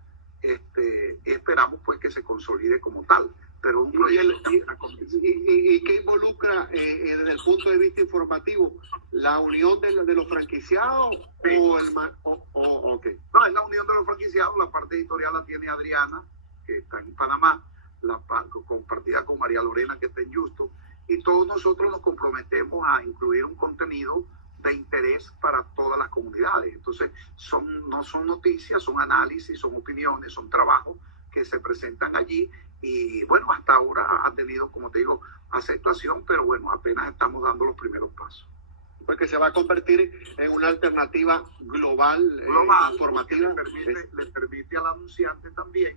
esperamos pues que se consolide como tal, pero un proyecto... ¿Y qué involucra desde el punto de vista informativo? ¿La unión de los franquiciados? Sí. Okay. No, es la unión de los franquiciados. La parte editorial la tiene Adriana, que está en Panamá, compartida con María Lorena, que está en Houston, y todos nosotros nos comprometemos a incluir un contenido de interés para todas las comunidades. Entonces, no son noticias, son análisis, son opiniones, son trabajos que se presentan allí y bueno, hasta ahora ha tenido, como te digo, aceptación, pero bueno, apenas estamos dando los primeros pasos. Porque se va a convertir en una alternativa global informativa. Le permite al anunciante también,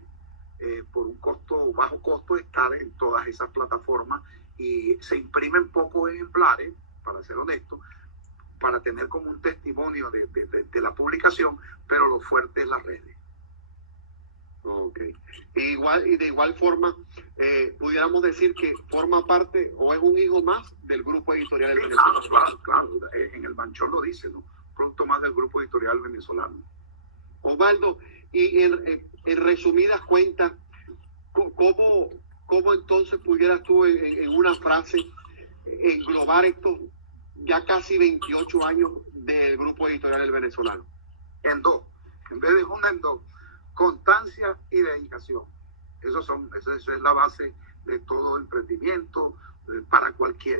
por un bajo costo, estar en todas esas plataformas y se imprimen pocos ejemplares, para ser honesto, para tener como un testimonio de la publicación, pero lo fuerte es las redes. Okay. Y de igual forma, pudiéramos decir que forma parte o es un hijo más del grupo editorial venezolano. Claro, en el manchón lo dice, ¿no? Producto más del grupo editorial venezolano. Osvaldo, y en resumidas cuentas, ¿cómo entonces pudieras tú en una frase englobar estos ya casi 28 años del grupo editorial El Venezolano? En 2, en vez de una, en 2. Constancia y dedicación. Esa es la base de todo emprendimiento,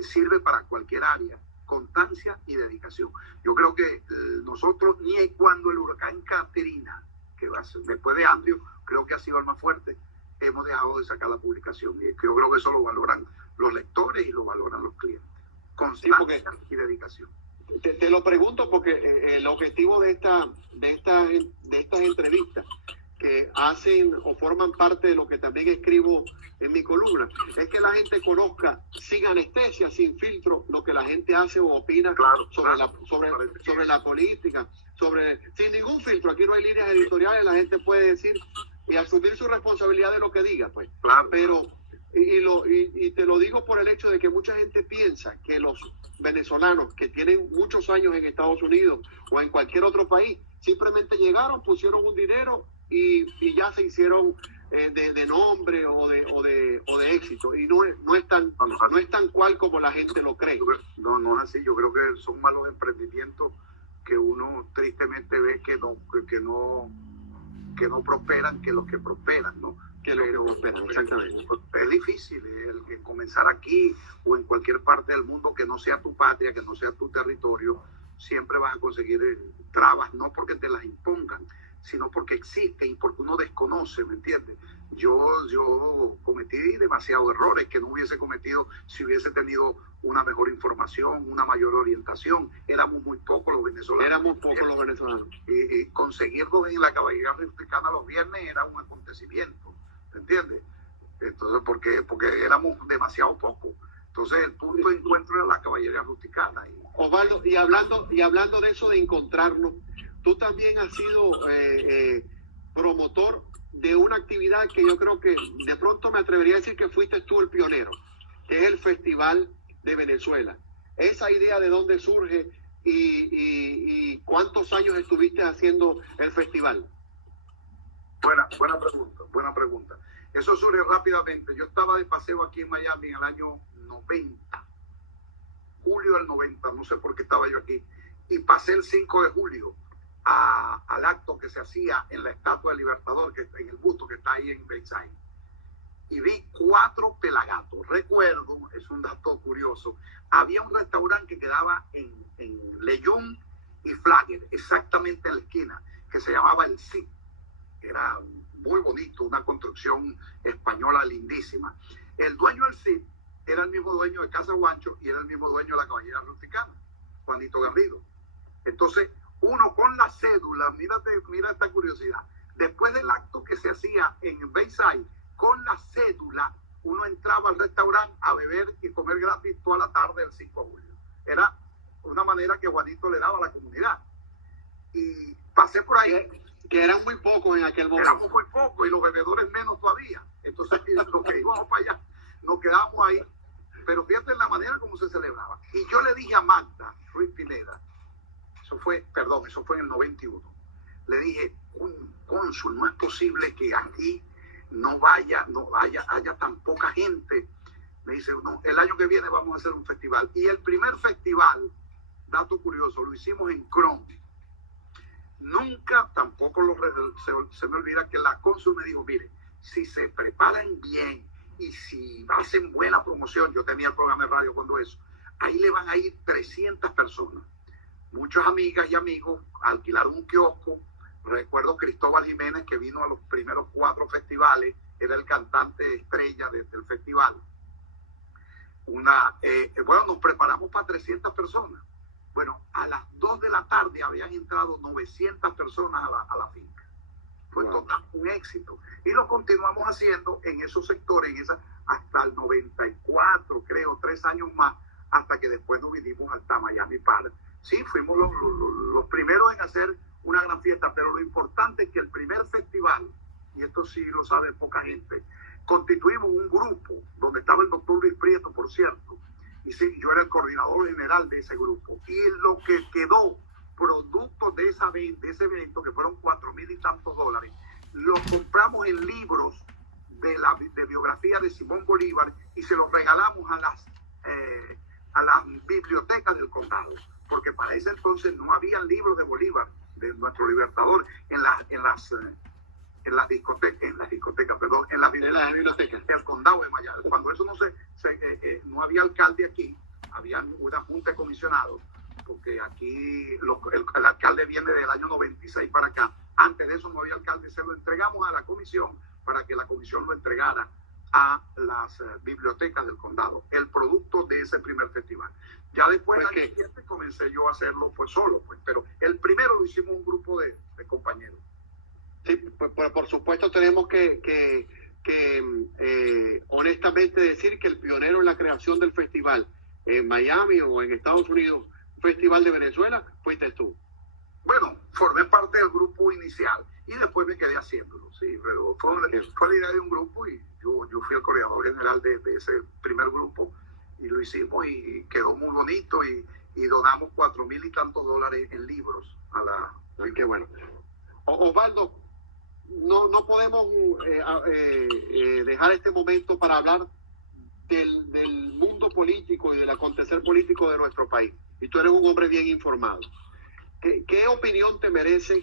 sirve para cualquier área. Constancia y dedicación. Yo creo que nosotros, ni cuando el huracán Catrina, que va a ser después de Andrew, creo que ha sido el más fuerte, hemos dejado de sacar la publicación. Y yo creo que eso lo valoran los lectores y lo valoran los clientes. Constancia y dedicación. Te lo pregunto porque el objetivo de estas entrevistas que hacen o forman parte de lo que también escribo en mi columna es que la gente conozca sin anestesia, sin filtro, lo que la gente hace o opina sobre la política, sin ningún filtro. Aquí no hay líneas editoriales, la gente puede decir y asumir su responsabilidad de lo que diga, pues. Claro. Pero y te lo digo por el hecho de que mucha gente piensa que los venezolanos que tienen muchos años en Estados Unidos o en cualquier otro país simplemente llegaron, pusieron un dinero y ya se hicieron de nombre o de éxito. Y no es tan cual como la gente lo cree. No es así. Yo creo que son malos emprendimientos que uno tristemente ve que no prosperan, que los que prosperan, ¿no? Exactamente. Es difícil el comenzar aquí o en cualquier parte del mundo que no sea tu patria, que no sea tu territorio. Siempre vas a conseguir trabas, no porque te las impongan, sino porque existen y porque uno desconoce, ¿me entiendes? Yo cometí demasiados errores que no hubiese cometido si hubiese tenido una mejor información, una mayor orientación. Éramos muy pocos los venezolanos. Y conseguirlos en la caballería republicana los viernes era un acontecimiento, ¿me entiendes? Entonces, porque éramos demasiado pocos. Entonces, el punto de encuentro era la caballería rusticana. Osvaldo, y hablando de eso de encontrarnos, tú también has sido promotor de una actividad que yo creo que de pronto me atrevería a decir que fuiste tú el pionero, que es el Festival de Venezuela. Esa idea, ¿de dónde surge y cuántos años estuviste haciendo el festival? Buena pregunta. Eso surge rápidamente. Yo estaba de paseo aquí en Miami en el año 90, julio del 90, no sé por qué estaba yo aquí, y pasé el 5 de julio al acto que se hacía en la Estatua del Libertador, en el busto que está ahí en Bayside, y vi 4 pelagatos. Recuerdo, es un dato curioso, había un restaurante que quedaba en Leyún y Flagler, exactamente en la esquina, que se llamaba El Cid. Era muy bonito, una construcción española lindísima. El dueño del Cid era el mismo dueño de Casa Guancho y era el mismo dueño de la Caballería Rusticana, Juanito Garrido. Entonces, uno con la cédula, mira esta curiosidad, después del acto que se hacía en Bayside, con la cédula, uno entraba al restaurante a beber y comer gratis toda la tarde del 5 de julio. Era una manera que Juanito le daba a la comunidad. Y pasé por ahí. Que eran muy pocos en aquel momento. Éramos muy pocos y los bebedores menos todavía. Entonces, los que íbamos para allá, nos quedábamos ahí. Pero fíjate la manera como se celebraba. Y yo le dije a Magda Ruiz Pineda, eso fue en el 91, le dije, cónsul, no es posible que aquí haya tan poca gente. Me dice, no, el año que viene vamos a hacer un festival. Y el primer festival, dato curioso, lo hicimos en Chrome. Nunca, tampoco se me olvida que la cónsul me dijo, mire, si se preparan bien y si hacen buena promoción, yo tenía el programa de radio cuando eso, ahí le van a ir 300 personas. Muchas amigas y amigos alquilaron un kiosco. Recuerdo Cristóbal Jiménez, que vino a los primeros 4 festivales, era el cantante estrella del festival. Nos preparamos para 300 personas. Bueno, a las 2 de la tarde habían entrado 900 personas a la finca. Fue total un éxito. Y lo continuamos haciendo en esos sectores, hasta el 94, creo, 3 años más, hasta que después nos vinimos hasta Miami Park. Sí, fuimos los primeros en hacer una gran fiesta, pero lo importante es que el primer festival, y esto sí lo sabe poca gente, constituimos un grupo donde estaba el doctor Luis Prieto, por cierto, y sí, yo era el coordinador general de ese grupo. Y lo que quedó producto de ese evento, que fueron $4,000 y tantos, lo compramos en libros de biografía de Simón Bolívar y se los regalamos a las bibliotecas del condado, porque para ese entonces no había libros de Bolívar, de nuestro libertador, en las bibliotecas del condado de Miami. Cuando eso no había alcalde aquí, había una junta de comisionados, porque aquí el alcalde viene del año 96 para acá. Antes de eso no había alcalde, se lo entregamos a la comisión para que la comisión lo entregara a las bibliotecas del condado, el producto de ese primer festival. Ya después comencé yo a hacerlo solo, pero el primero lo hicimos un grupo de compañeros. Sí, por supuesto tenemos que honestamente decir que el pionero en la creación del festival en Miami o en Estados Unidos, Festival de Venezuela, fuiste tú. Bueno, formé parte del grupo inicial y después me quedé haciéndolo, sí, pero fue la idea de un grupo y yo fui el coordinador general de ese primer grupo y lo hicimos y quedó muy bonito y donamos $4,000 y tantos en libros Ay, qué bueno. Osvaldo, no podemos dejar este momento para hablar del mundo político y del acontecer político de nuestro país. Y tú eres un hombre bien informado. ¿Qué opinión te merece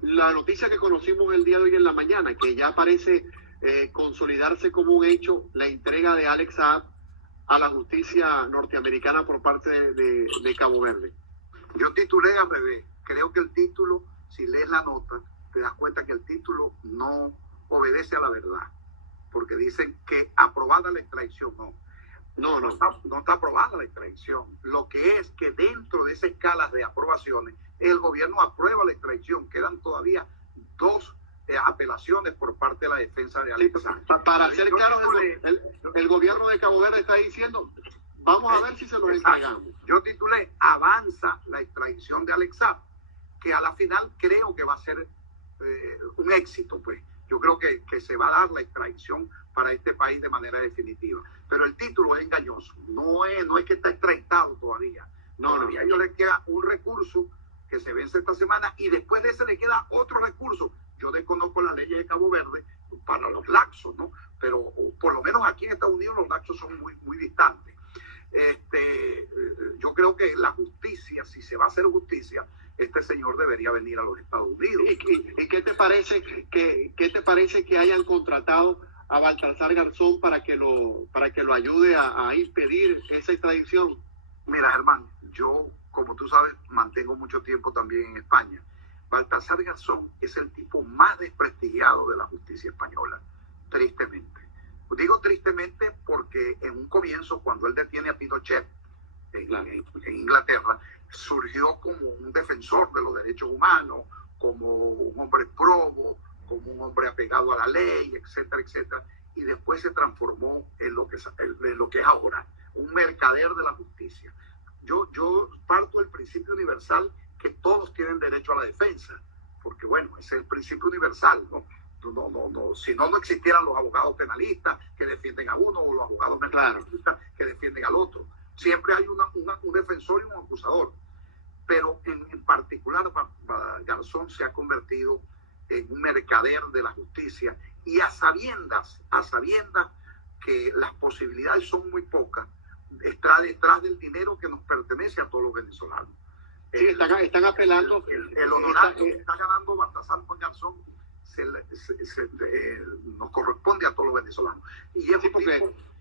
la noticia que conocimos el día de hoy en la mañana, que ya parece consolidarse como un hecho la entrega de Alex Saab a la justicia norteamericana por parte de Cabo Verde? Yo titulé al revés. Creo que el título, si lees la nota, te das cuenta que el título no obedece a la verdad. Porque dicen que aprobada la extradición. No está aprobada la extradición. Lo que es que dentro de esa escala de aprobaciones, el gobierno aprueba la extradición. Quedan todavía dos apelaciones por parte de la defensa de Alex Saab. Para ser claros, el gobierno de Cabo Verde está diciendo, vamos a ver si se los entregamos. Yo titulé Avanza la extradición de Alex Saab, que a la final creo que va a ser un éxito, pues. Yo creo que se va a dar la extradición para este país de manera definitiva. Pero el título es engañoso. No es que está extraditado todavía. Todavía ellos le queda un recurso que se vence esta semana y después de ese le queda otro recurso. Yo desconozco las leyes de Cabo Verde para los laxos, ¿no? Pero por lo menos aquí en Estados Unidos los laxos son muy distantes. Yo creo que la justicia, si se va a hacer justicia, este señor debería venir a los Estados Unidos. ¿Y qué te parece que hayan contratado a Baltasar Garzón para que lo ayude a impedir esa extradición? Mira, Germán, yo, como tú sabes, mantengo mucho tiempo también en España. Baltasar Garzón es el tipo más desprestigiado de la justicia española, tristemente. Digo tristemente porque en un comienzo, cuando él detiene a Pinochet en Inglaterra, surgió como un defensor de los derechos humanos, como un hombre probo, como un hombre apegado a la ley, etcétera, etcétera. Y después se transformó en lo que es ahora, un mercader de la justicia. Yo parto del principio universal que todos tienen derecho a la defensa, porque bueno, ese es el principio universal, ¿no? Si no existieran los abogados penalistas que defienden a uno o los abogados mercantilistas que defienden al otro. Siempre hay un defensor y un acusador. Pero en particular Garzón se ha convertido en un mercader de la justicia y a sabiendas que las posibilidades son muy pocas, está detrás del dinero que nos pertenece a todos los venezolanos. Sí, están apelando. El honorario que está ganando Baltasar Garzón nos corresponde a todos los venezolanos. Y es un tipo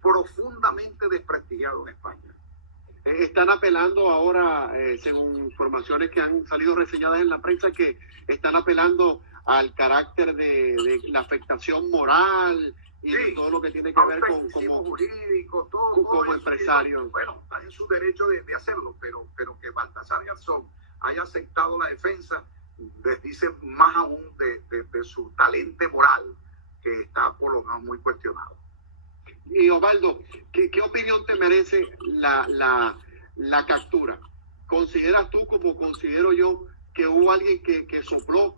profundamente desprestigiado en España. Están apelando ahora, según informaciones que han salido reseñadas en la prensa, que están apelando al carácter de la afectación moral y de todo lo que tiene que ver con jurídico, como empresario. Bueno, está en su derecho de hacerlo, pero que Baltasar Garzón haya aceptado la defensa dice más aún de su talento moral, que está por lo menos muy cuestionado. Y Osvaldo, ¿qué opinión te merece la captura? ¿Consideras tú, como considero yo, que hubo alguien que sopló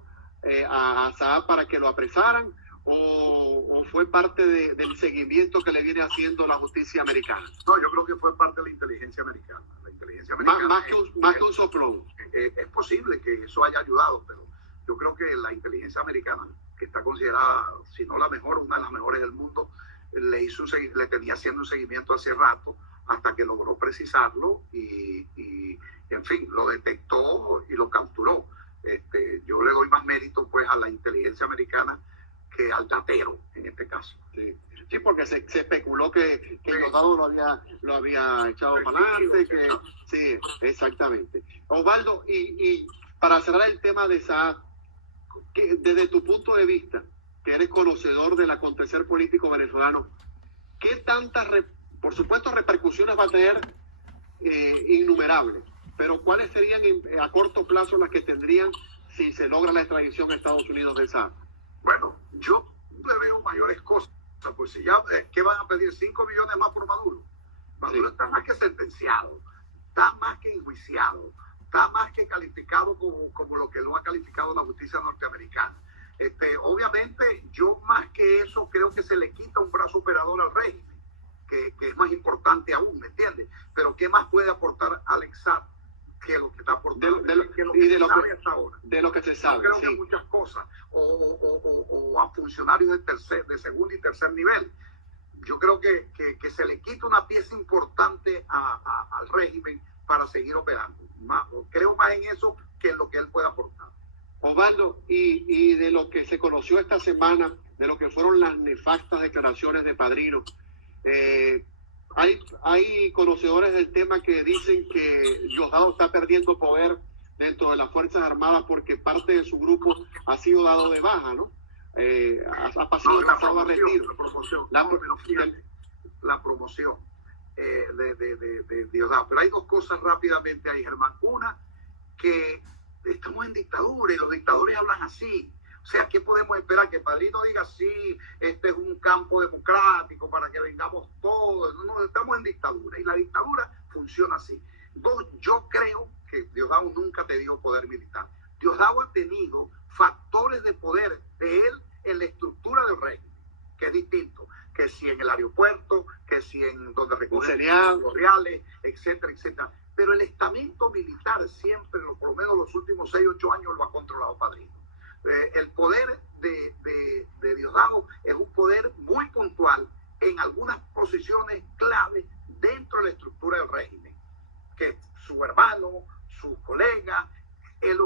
a Saab para que lo apresaran o fue parte del seguimiento que le viene haciendo la justicia americana? No, yo creo que fue parte de la inteligencia americana. La inteligencia americana más que un soplón. Es posible que eso haya ayudado, pero yo creo que la inteligencia americana, que está considerada, si no la mejor, una de las mejores del mundo, le tenía haciendo un seguimiento hace rato hasta que logró precisarlo y en fin, lo detectó y lo capturó. Yo le doy más mérito pues a la inteligencia americana que al datero en este caso. Sí, porque se especuló que Diosdado lo había echado para adelante. Sí, exactamente. Osvaldo, y para cerrar el tema de Saab, desde tu punto de vista, que eres conocedor del acontecer político venezolano, ¿qué tantas, por supuesto, repercusiones va a tener? Innumerables, pero ¿cuáles serían a corto plazo las que tendrían si se logra la extradición a Estados Unidos de Saab? Bueno, yo le veo mayores cosas, pues si ya, ¿qué van a pedir? 5 millones más por Maduro. Maduro está más que sentenciado, está más que enjuiciado, está más que calificado como lo que lo ha calificado la justicia norteamericana. Obviamente, yo más que eso creo que se le quita un brazo operador al régimen, que es más importante aún, ¿me entiendes? Pero ¿qué más puede aportar Alex Saab que lo que está aportando? De que lo que se sabe hasta ahora. De lo que se sabe, yo creo que muchas cosas, o a funcionarios de segundo y tercer nivel. Yo creo que se le quita una pieza importante al régimen para seguir operando. Creo más en eso que en lo que él pueda aportar. Osvaldo, y de lo que se conoció esta semana, de lo que fueron las nefastas declaraciones de Padrino, hay conocedores del tema que dicen que Diosdado está perdiendo poder dentro de las Fuerzas Armadas porque parte de su grupo ha sido dado de baja, ¿no? Ha pasado a retiro. La promoción de Diosdado. Pero hay dos cosas rápidamente ahí, Germán. Una, que estamos en dictadura y los dictadores hablan así. O sea, ¿qué podemos esperar? Que Padrino diga, sí, este es un campo democrático para que vengamos todos. No, estamos en dictadura y la dictadura funciona así. Dos, yo creo que Diosdado nunca te dio poder militar. Diosdado ha tenido factores de poder de él en la estructura del régimen, que es distinto, que si en el aeropuerto, que si en donde recogen los reales, etcétera, etcétera. Pero el estamento militar siempre, por lo menos los últimos 6 o 8 años, lo ha controlado Padrino. El poder de Diosdado es un poder muy puntual en algunas posiciones clave dentro de la estructura del régimen, que su hermano, sus colegas, él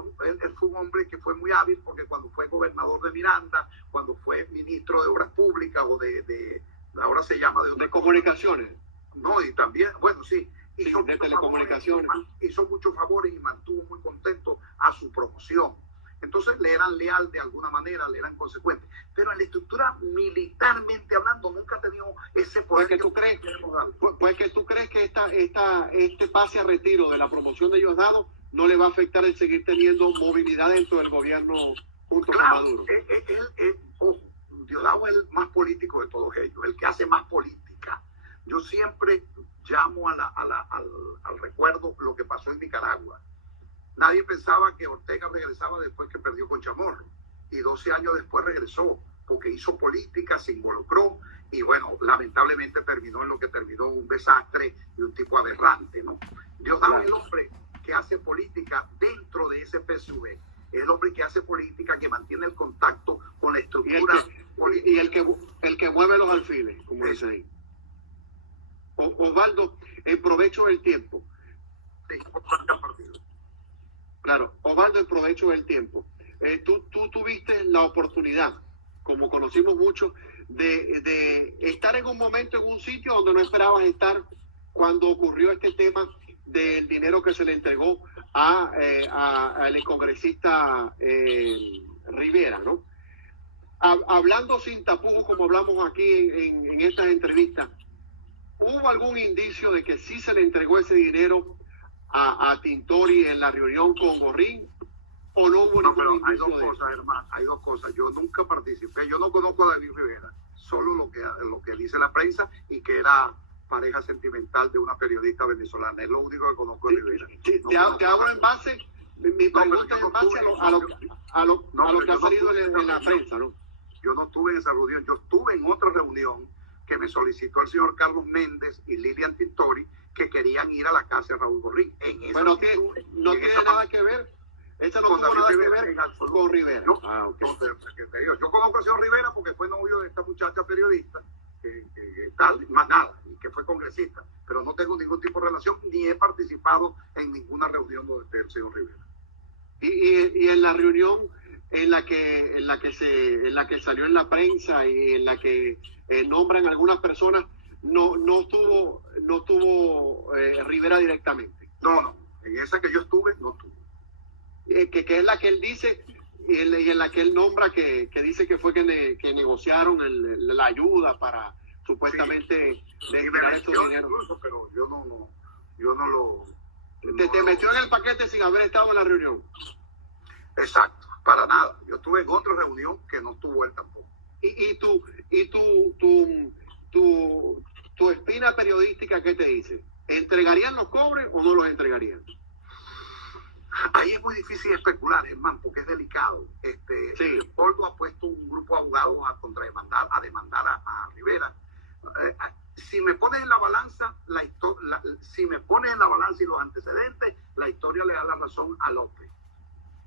fue un hombre que fue muy hábil porque cuando fue gobernador de Miranda, cuando fue ministro de Obras Públicas o ahora se llama de comunicaciones. No, y también, bueno, sí, hizo de telecomunicaciones. Hizo muchos favores y mantuvo muy contento a su promoción. Entonces le eran leal de alguna manera, le eran consecuentes. Pero en la estructura militarmente hablando nunca ha tenido ese poder. Pues que tú crees que este pase a retiro de la promoción de Diosdado no le va a afectar el seguir teniendo movilidad dentro del gobierno junto con Maduro. Diosdado es el más político de todos ellos, el que hace más política. Yo siempre llamo al recuerdo lo que pasó en Nicaragua. Nadie pensaba que Ortega regresaba después que perdió con Chamorro. Y 12 años después regresó, porque hizo política, se involucró, y bueno, lamentablemente terminó en lo que terminó, un desastre y un tipo aberrante, ¿no? Diosdado es el hombre que hace política dentro de ese PSV. Es el hombre que hace política, que mantiene el contacto con la estructura política. Y el que mueve los alfiles, como dicen ahí. Osvaldo, en provecho del tiempo. Sí, claro, Osvaldo, en provecho del tiempo. Tú tuviste la oportunidad, como conocimos mucho, de estar en un momento, en un sitio donde no esperabas estar cuando ocurrió este tema del dinero que se le entregó al congresista Rivera, ¿no? Hablando sin tapujos, como hablamos aquí en estas entrevistas, ¿hubo algún indicio de que sí se le entregó ese dinero a Tintori en la reunión con Gorrín? ¿O no hubo ningún indicio? Hay dos cosas, hermano, hay dos cosas. Yo nunca participé, yo no conozco a David Rivera, solo lo que dice la prensa y que era pareja sentimental de una periodista venezolana. Es lo único que conozco de Rivera. Te hago en base, mi pregunta es en base a lo que ha salido en la prensa, ¿no? Yo no estuve en esa reunión, yo estuve en otra reunión que me solicitó el señor Carlos Méndez y Lilian Tintori, que querían ir a la casa de Raúl Gorrín. Pero no tiene nada que ver. Esa no tuvo nada que ver con Rivera. No, yo conozco al señor Rivera porque fue novio de esta muchacha periodista, que tal, más nada, y que fue congresista. Pero no tengo ningún tipo de relación, ni he participado en ninguna reunión del señor Rivera. Y en la reunión en la que salió en la prensa y en la que nombran algunas personas, no estuvo Rivera directamente. No, en esa que yo estuve, no estuvo. Que es la que él dice y en la que él nombra que dice que fue que negociaron la ayuda para supuestamente destinar estos dineros. Incluso, pero yo no lo... Te metió en el paquete sin haber estado en la reunión. Exacto, para nada. Yo estuve en otra reunión que no estuvo él tampoco. Y tu espina periodística, ¿qué te dice? ¿Entregarían los cobres o no los entregarían? Ahí es muy difícil especular, hermano, porque es delicado. Sí. Leopoldo ha puesto un grupo de abogados a demandar a Rivera. Si me pones en la balanza y los antecedentes, la historia le da la razón a López.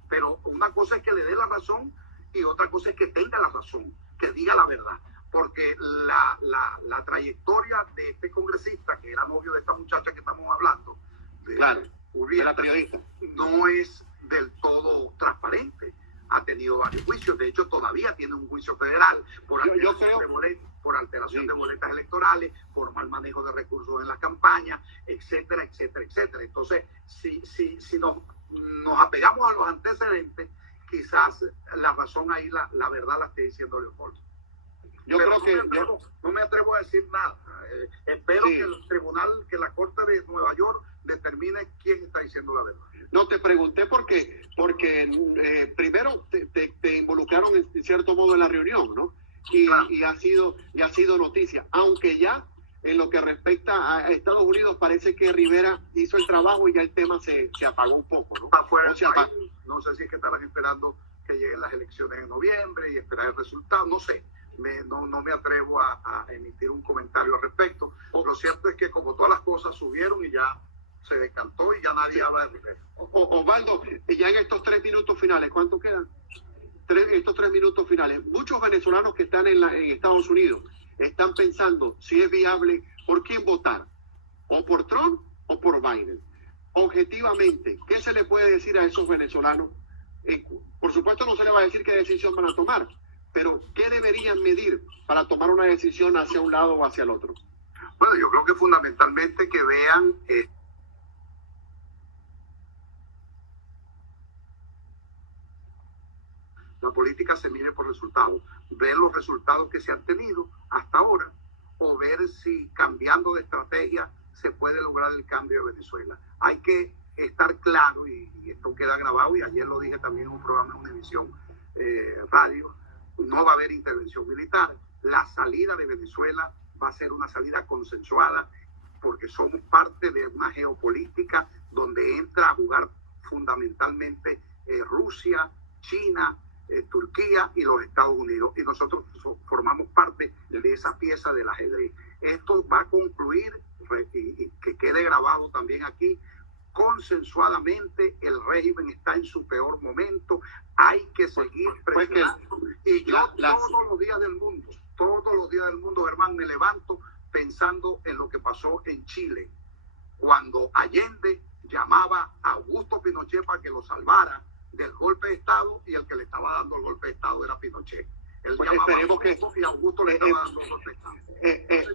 pero una cosa es que le dé la razón y otra cosa es que tenga la razón, que diga la verdad. Porque la trayectoria de este congresista, que era novio de esta muchacha que estamos hablando, Claro, Urbieta, era periodista, no es del todo transparente. Ha tenido varios juicios, de hecho todavía tiene un juicio federal por alteración de boletas electorales, por mal manejo de recursos en la campaña, etcétera, etcétera, etcétera. Entonces, si nos apegamos a los antecedentes, quizás la razón ahí, la verdad la esté diciendo Leopoldo. No me atrevo a decir nada. Espero que el tribunal, que la Corte de Nueva York determine quién está diciendo la verdad. No, te pregunté porque primero te involucraron en cierto modo en la reunión, ¿no? Y ha sido noticia, aunque ya en lo que respecta a Estados Unidos parece que Rivera hizo el trabajo y ya el tema se apagó un poco, ¿no? Afuera no sé si es que estaban esperando que lleguen las elecciones en noviembre y esperar el resultado, no sé. No me atrevo a emitir un comentario al respecto. Lo cierto es que como todas las cosas subieron y ya se decantó y ya nadie habla de Rivera. Osvaldo, ya en estos 3 minutos finales, ¿cuánto quedan? Estos 3 minutos finales. Muchos venezolanos que están en Estados Unidos están pensando si es viable por quién votar, o por Trump o por Biden. Objetivamente, ¿qué se le puede decir a esos venezolanos? Por supuesto no se le va a decir qué decisión van a tomar, pero ¿qué deberían medir para tomar una decisión hacia un lado o hacia el otro? Bueno, yo creo que fundamentalmente que vean la política se mide por resultados, ver los resultados que se han tenido hasta ahora, o ver si cambiando de estrategia se puede lograr el cambio de Venezuela. Hay que estar claro, y esto queda grabado, y ayer lo dije también en un programa de Univisión Radio, no va a haber intervención militar. La salida de Venezuela va a ser una salida consensuada, porque somos parte de una geopolítica donde entra a jugar fundamentalmente Rusia, China, Turquía y los Estados Unidos, y nosotros formamos parte de esa pieza del ajedrez. Esto va a concluir, y que quede grabado también aquí, consensuadamente. El régimen está en su peor momento, hay que seguir presionando, y yo todos los días del mundo, Germán, me levanto pensando en lo que pasó en Chile, cuando Allende llamaba a Augusto Pinochet para que lo salvara del golpe de Estado, y el que le estaba dando el golpe de Estado era Pinochet. Él llamaba a Augusto, y Augusto le estaba dando el golpe de Estado.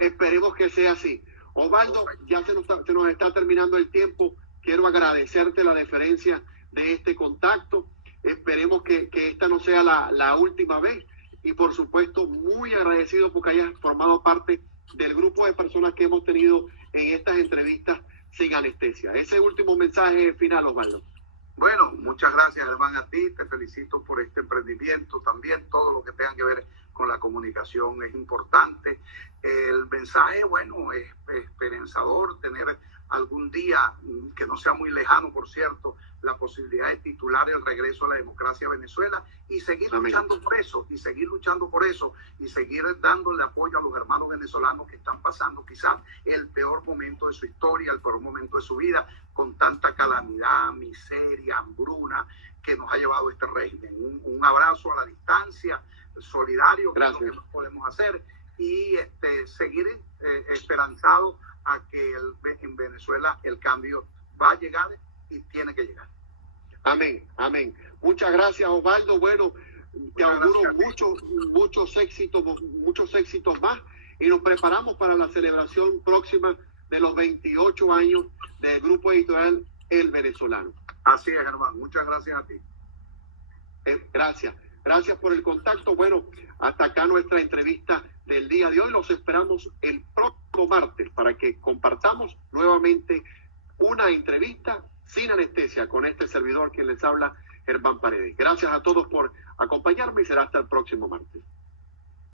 Esperemos que sea así. Osvaldo, ya se nos está terminando el tiempo. Quiero agradecerte la deferencia de este contacto. Esperemos que esta no sea la última vez, y por supuesto muy agradecido porque hayas formado parte del grupo de personas que hemos tenido en estas entrevistas sin anestesia. Ese último mensaje final, Osvaldo. Bueno, muchas gracias, Germán, a ti. Te felicito por este emprendimiento. También todo lo que tenga que ver con la comunicación es importante. El mensaje, bueno, es esperanzador tener algún día, que no sea muy lejano, por cierto, la posibilidad de titular el regreso a la democracia a Venezuela, y seguir luchando por eso, y seguir dándole apoyo a los hermanos venezolanos que están pasando quizás el peor momento de su historia, el peor momento de su vida, con tanta calamidad, miseria, hambruna que nos ha llevado este régimen. Un abrazo a la distancia, solidario, que es lo que podemos hacer, y seguir esperanzado a que en Venezuela el cambio va a llegar y tiene que llegar. Amén, amén. Muchas gracias, Osvaldo. Bueno, te auguro muchos éxitos más, y nos preparamos para la celebración próxima de los 28 años del grupo editorial El Venezolano. Así es, Germán. Muchas gracias a ti. Gracias por el contacto. Bueno, hasta acá nuestra entrevista del día de hoy. Los esperamos el próximo martes para que compartamos nuevamente una entrevista sin anestesia con este servidor quien les habla, Germán Paredes. Gracias a todos por acompañarme, y será hasta el próximo martes.